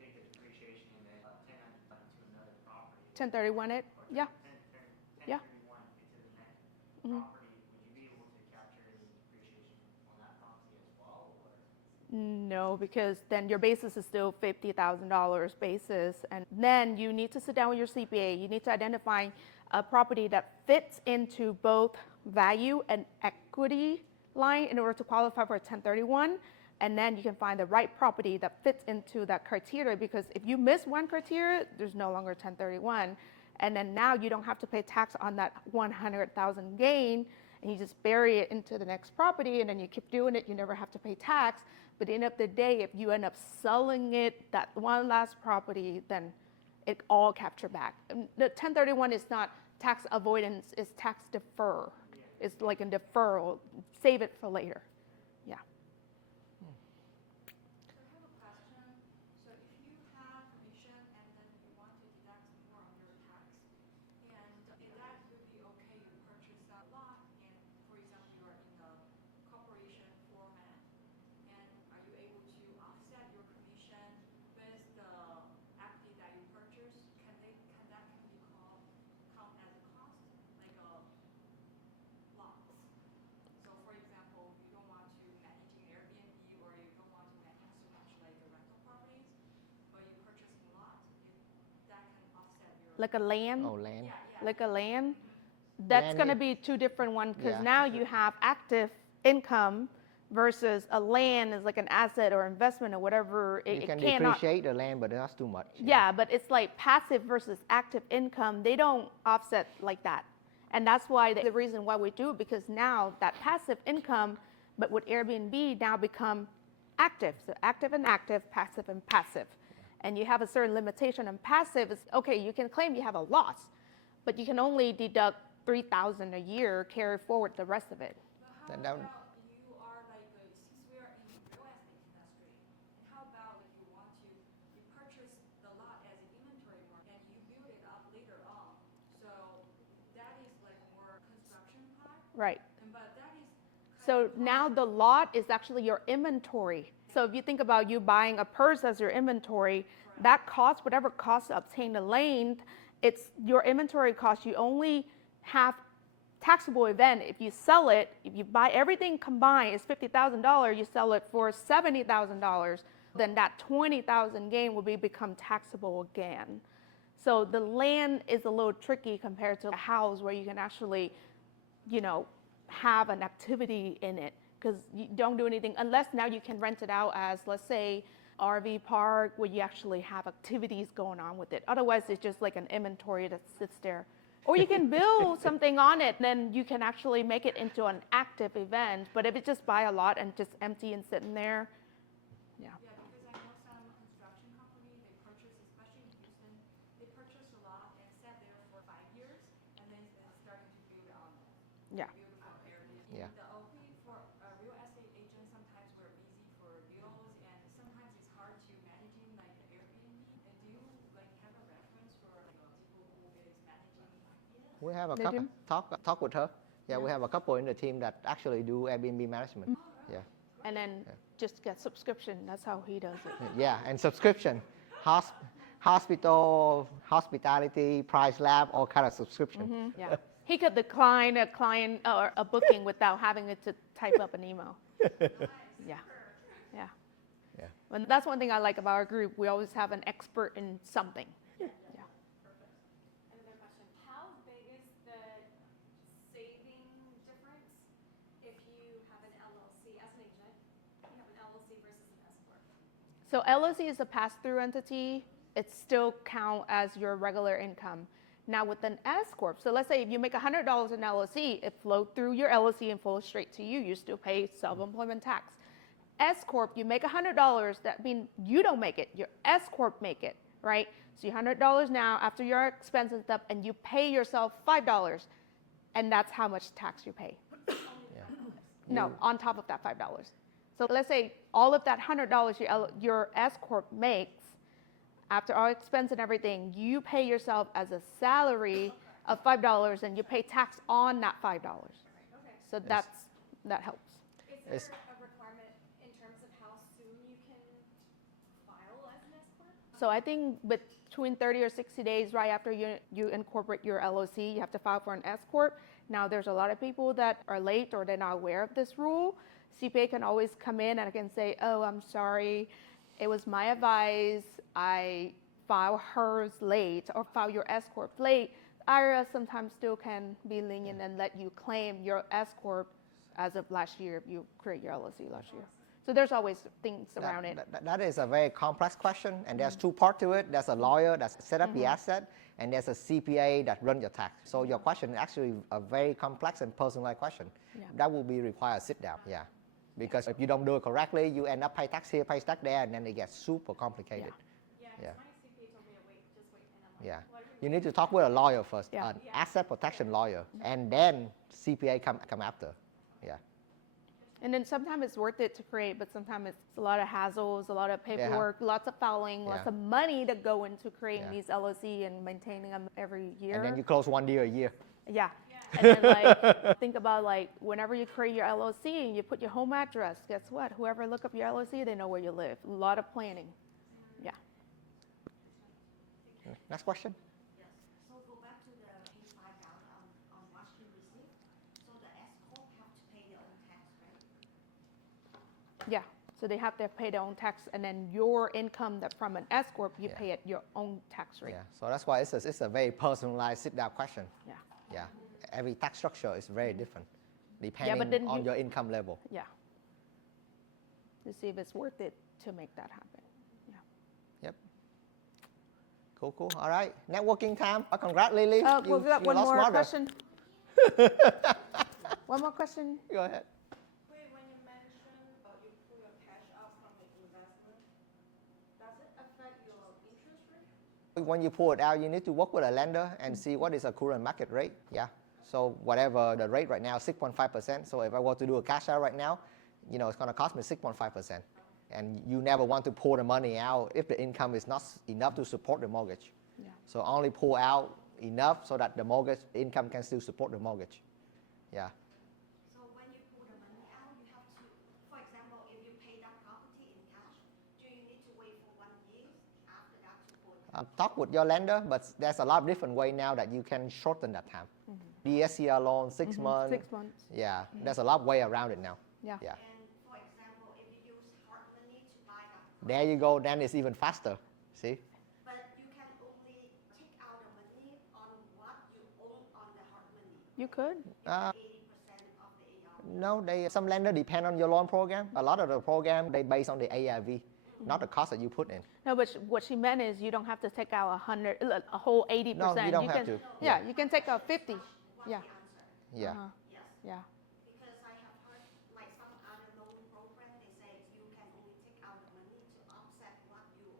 take the depreciation and then 1091 to another property. 1031 it? Or Yeah. 1031 into the next property, would you be able to capture any depreciation on that property as well? Or? No, because then your basis is still $50,000 basis. And then you need to sit down with your CPA. You need to identify a property that fits into both value and equity line in order to qualify for a 1031. And then you can find the right property that fits into that criteria, because if you miss one criteria, there's no longer 1031. And then now you don't have to pay tax on that 100,000 gain, and you just bury it into the next property, and then you keep doing it. You never have to pay tax. But at the end of the day, if you end up selling it, that one last property, then it all capture back. And the 1031 is not tax avoidance, it's tax defer. It's like a deferral, save it for later. Yeah. So I have a question. So if you have commission and then you want to deduct more on your tax, and in that would be okay, you purchase a lot, and for example, you are in the corporation format, and are you able to offset your commission with the equity that you purchase? Can that be called count as a cost, like a loss? So for example, you don't want to manage an Airbnb, or you don't want to manage so much like the rental properties, but you purchase a lot, that can offset your Like a land? Oh, land. yeah. Like a land? That's Land going to i- be two different ones because Yeah. now you have active income versus a land is like an asset or investment or whatever. You It can cannot. depreciate the land, but that's too much. Yeah, but it's like passive versus active income. They don't offset like that. And that's why the reason why we do it, because now that passive income, but with Airbnb now become active. So active and active, passive and passive. And you have a certain limitation on passive. Is okay, you can claim you have a loss, but you can only deduct $3,000 a year, carry forward the rest of it. But And how that- about you are like, since we are in the real estate industry, and how about if you want to, you purchase the lot as an inventory mark and you build it up later on. So that is like more construction part, Right. but that is So now the lot is actually your inventory. So if you think about you buying a purse as your inventory, that cost, whatever cost to obtain the land, it's your inventory cost. You only have taxable event. If you sell it, if you buy everything combined, it's $50,000, you sell it for $70,000, then that $20,000 gain will become taxable again. So the land is a little tricky compared to a house where you can actually, have an activity in it because you don't do anything unless now you can rent it out as, let's say, RV park where you actually have activities going on with it. Otherwise, it's just like an inventory that sits there. Or you can build something on it, then you can actually make it into an active event. But if it's just buy a lot and just empty and sitting there, yeah. Yeah, because I know some construction company, they purchase, especially in Houston, they purchase a lot and sat there for 5 years, and then it's starting to build on it. Yeah. Build for Airbnb. Yeah. We, for a real estate agent, sometimes we're busy for deals, and sometimes it's hard to managing like the Airbnb. And do you like have a reference for people who is managing? We have a They couple, do? talk with her. Yeah, we have a couple in the team that actually do Airbnb management. Yeah. And then just get subscription. That's how he does it. Yeah, and subscription, hospital, hospitality, price lab, all kind of subscription. Yeah. He could decline a client or a booking without having it to type up an email. Yeah. Yeah. Yeah. And that's one thing I like about our group. We always have an expert in something. Yeah. Another question, how big is the saving difference if you have an LLC as an agent, you have an LLC versus an S corp? So LLC is a pass-through entity. It still count as your regular income. Now with an S corp, so let's say if you make $100 in LLC, it flows through your LLC and flows straight to you. You still pay self-employment tax. S corp, you make $100. That means you don't make it. Your S corp make it, right? So your $100 now after your expenses and stuff, and you pay yourself $5, and that's how much tax you pay. No, on top of that $5. So let's say all of that $100 your S corp makes, after all expense and everything, you pay yourself as a salary of $5, and you pay tax on that $5. So that helps. Is there a requirement in terms of how soon you can file as an S corp? So I think between 30 or 60 days right after you incorporate your LLC, you have to file for an S corp. Now there's a lot of people that are late or they're not aware of this rule. CPA can always come in and can say, oh, I'm sorry, it was my advice, I file hers late or file your S corp late. IRS sometimes still can be lenient and let you claim your S corp as of last year if you create your LLC last year. So there's always things around it. That is a very complex question, and there's two parts to it. There's a lawyer that set up the asset, and there's a CPA that run your tax. So your question is actually a very complex and personalized question. Yeah. That will be require a sit down, yeah. Because if you don't do it correctly, you end up pay tax here, pay tax there, and then it gets super complicated. Yeah, Yeah. my CPA told me to wait, just wait, and I'm like, Yeah. what are You need to talk with a lawyer first, Yeah. an asset protection lawyer, and then CPA come after. Yeah. And then sometimes it's worth it to create, but sometimes it's a lot of hassles, a lot of paperwork, lots of filing, lots Yeah. of money to go into creating Yeah. these LLC and maintaining them every year. And then you close 1 deal a year. Yeah. And then like think about like whenever you create your LLC and you put your home address, guess what? Whoever look up your LLC, they know where you live. A lot of planning. Yeah. Next question. Yes. So go back to the $85 on Washington receipt. So the S corp have to pay their own tax, right? Yeah. So they have to pay their own tax, and then your income that from an S corp, you pay at your own tax rate. Yeah. So that's why it's a very personalized sit down question. Yeah. Yeah. every tax structure is very different, but depending then on you- your income level. Yeah. To see if it's worth it to make that happen. Yeah. Yep. Cool, cool. All right. Networking time. Congrats, Lily. We've got one lost more mother. question. One more question. Go ahead. When you mentioned you pull your cash out from the investment, does it affect your interest rate? When you pull it out, you need to work with a lender and see what is a current market rate. Yeah. So whatever the rate right now, 6.5%. So if I were to do a cash out right now, it's going to cost me 6.5%. And you never want to pull the money out if the income is not enough to support the mortgage. Yeah. So only pull out enough so that the mortgage income can still support the mortgage. Yeah. So when you pull the money out, you have to, for example, if you pay that property in cash, do you need to wait for 1 year after that to pull it? Talk with your lender, but there's a lot of different ways now that you can shorten that time. DSCR loan, 6 months. 6 months. Yeah, there's a lot of way around it now. Yeah. Yeah. And for example, if you use hard money to buy that, There you go, then it's even faster. See? but you can only take out the money on what you own on the hard money. You could. 80% of the ARV. No, some lender depend on your loan program. A lot of the program, they based on the ARV, not the cost that you put in. No, but what she meant is you don't have to take out a whole 80%. No, you don't have can, to. Yeah, you can take out 50. What's Yeah. the answer? Yeah. Uh-huh. Yes. Yeah. Because I have heard, like some other loan program, they say you can only take out the money to offset what you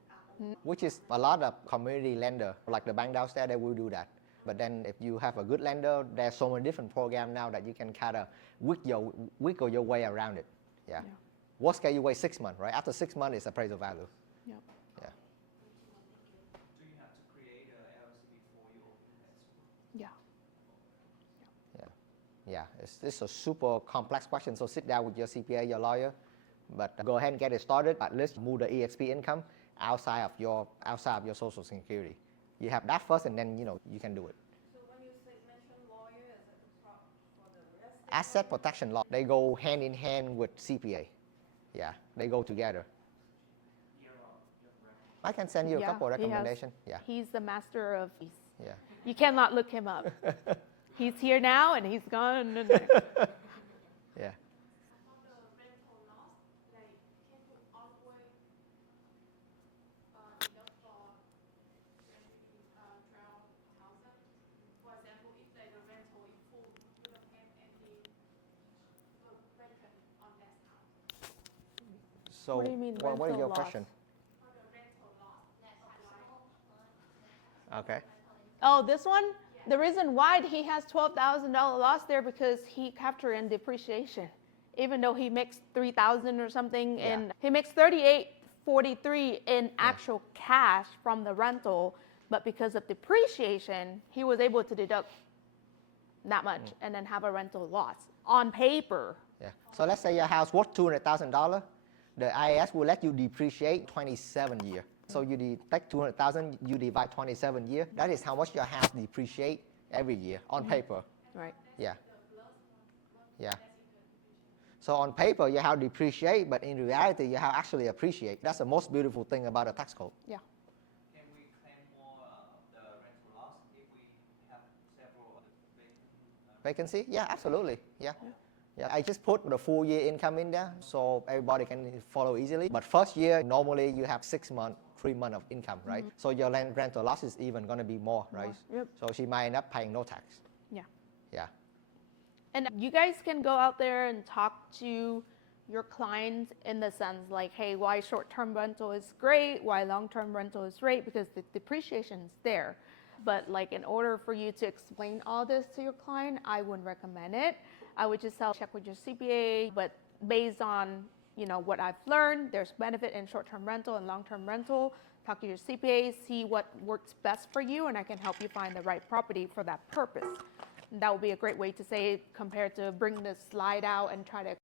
own. Which is a lot of community lender, like the bank downstairs, they will do that. But then if you have a good lender, there's so many different programs now that you can kind of wiggle your way around it. Yeah. Yeah. Worst case, you wait 6 months, right? After 6 months, it's appraisal value. Yep. Yeah. Do you have to create a LLC before you open the escrow? Yeah. Yeah, it's a super complex question. So sit down with your CPA, your lawyer, but go ahead and get it started. At least move the EXP income outside of your Social Security. You have that first, and then you can do it. So when you say mention lawyer as a for the real estate Asset protection law, they go hand in hand with CPA. Yeah, they go together. I can send you a Yeah, couple of he has- recommendations. Yeah, He's the master of fees. yeah. You cannot look him up. He's here now and he's gone. Yeah. on the rental loss, like can you always deduct for maybe 12,000? For example, if the rental is full, you don't have any vacant on that house. So What do you mean what is rental your loss? question? On the rental loss, Okay. Oh, this one? The reason why he has $12,000 loss there because he captured in depreciation. Even though he makes $3,000 or something, Yeah. and he makes $38.43 in actual cash from the rental, but because of depreciation, he was able to deduct that much and then have a rental loss on paper. Yeah. So let's say your house worth $200,000. The IAS will let you depreciate 27 years. So you take 200,000, you divide 27 years. That is how much your house depreciate every year on paper. Right. Yeah. Yeah. So on paper, your house depreciate, but in reality, your house actually appreciate. That's the most beautiful thing about a tax code. Yeah. Can we claim more of the rental loss if we have several vacant? Vacancy? Yeah, absolutely. Yeah. Yeah, I just put the full year income in there so everybody can follow easily. But first year, normally you have 6 months, 3 months of income, right? So your rental loss is even going to be more, right? Yep. So she might end up paying no tax. Yeah. Yeah. And you guys can go out there and talk to your clients in the sense like, hey, why short-term rental is great, why long-term rental is great, because the depreciation is there. But like in order for you to explain all this to your client, I wouldn't recommend it. I would just tell check with your CPA, but based on what I've learned, there's benefit in short-term rental and long-term rental. Talk to your CPA, see what works best for you, and I can help you find the right property for that purpose. And that would be a great way to say it compared to bring the slide out and try to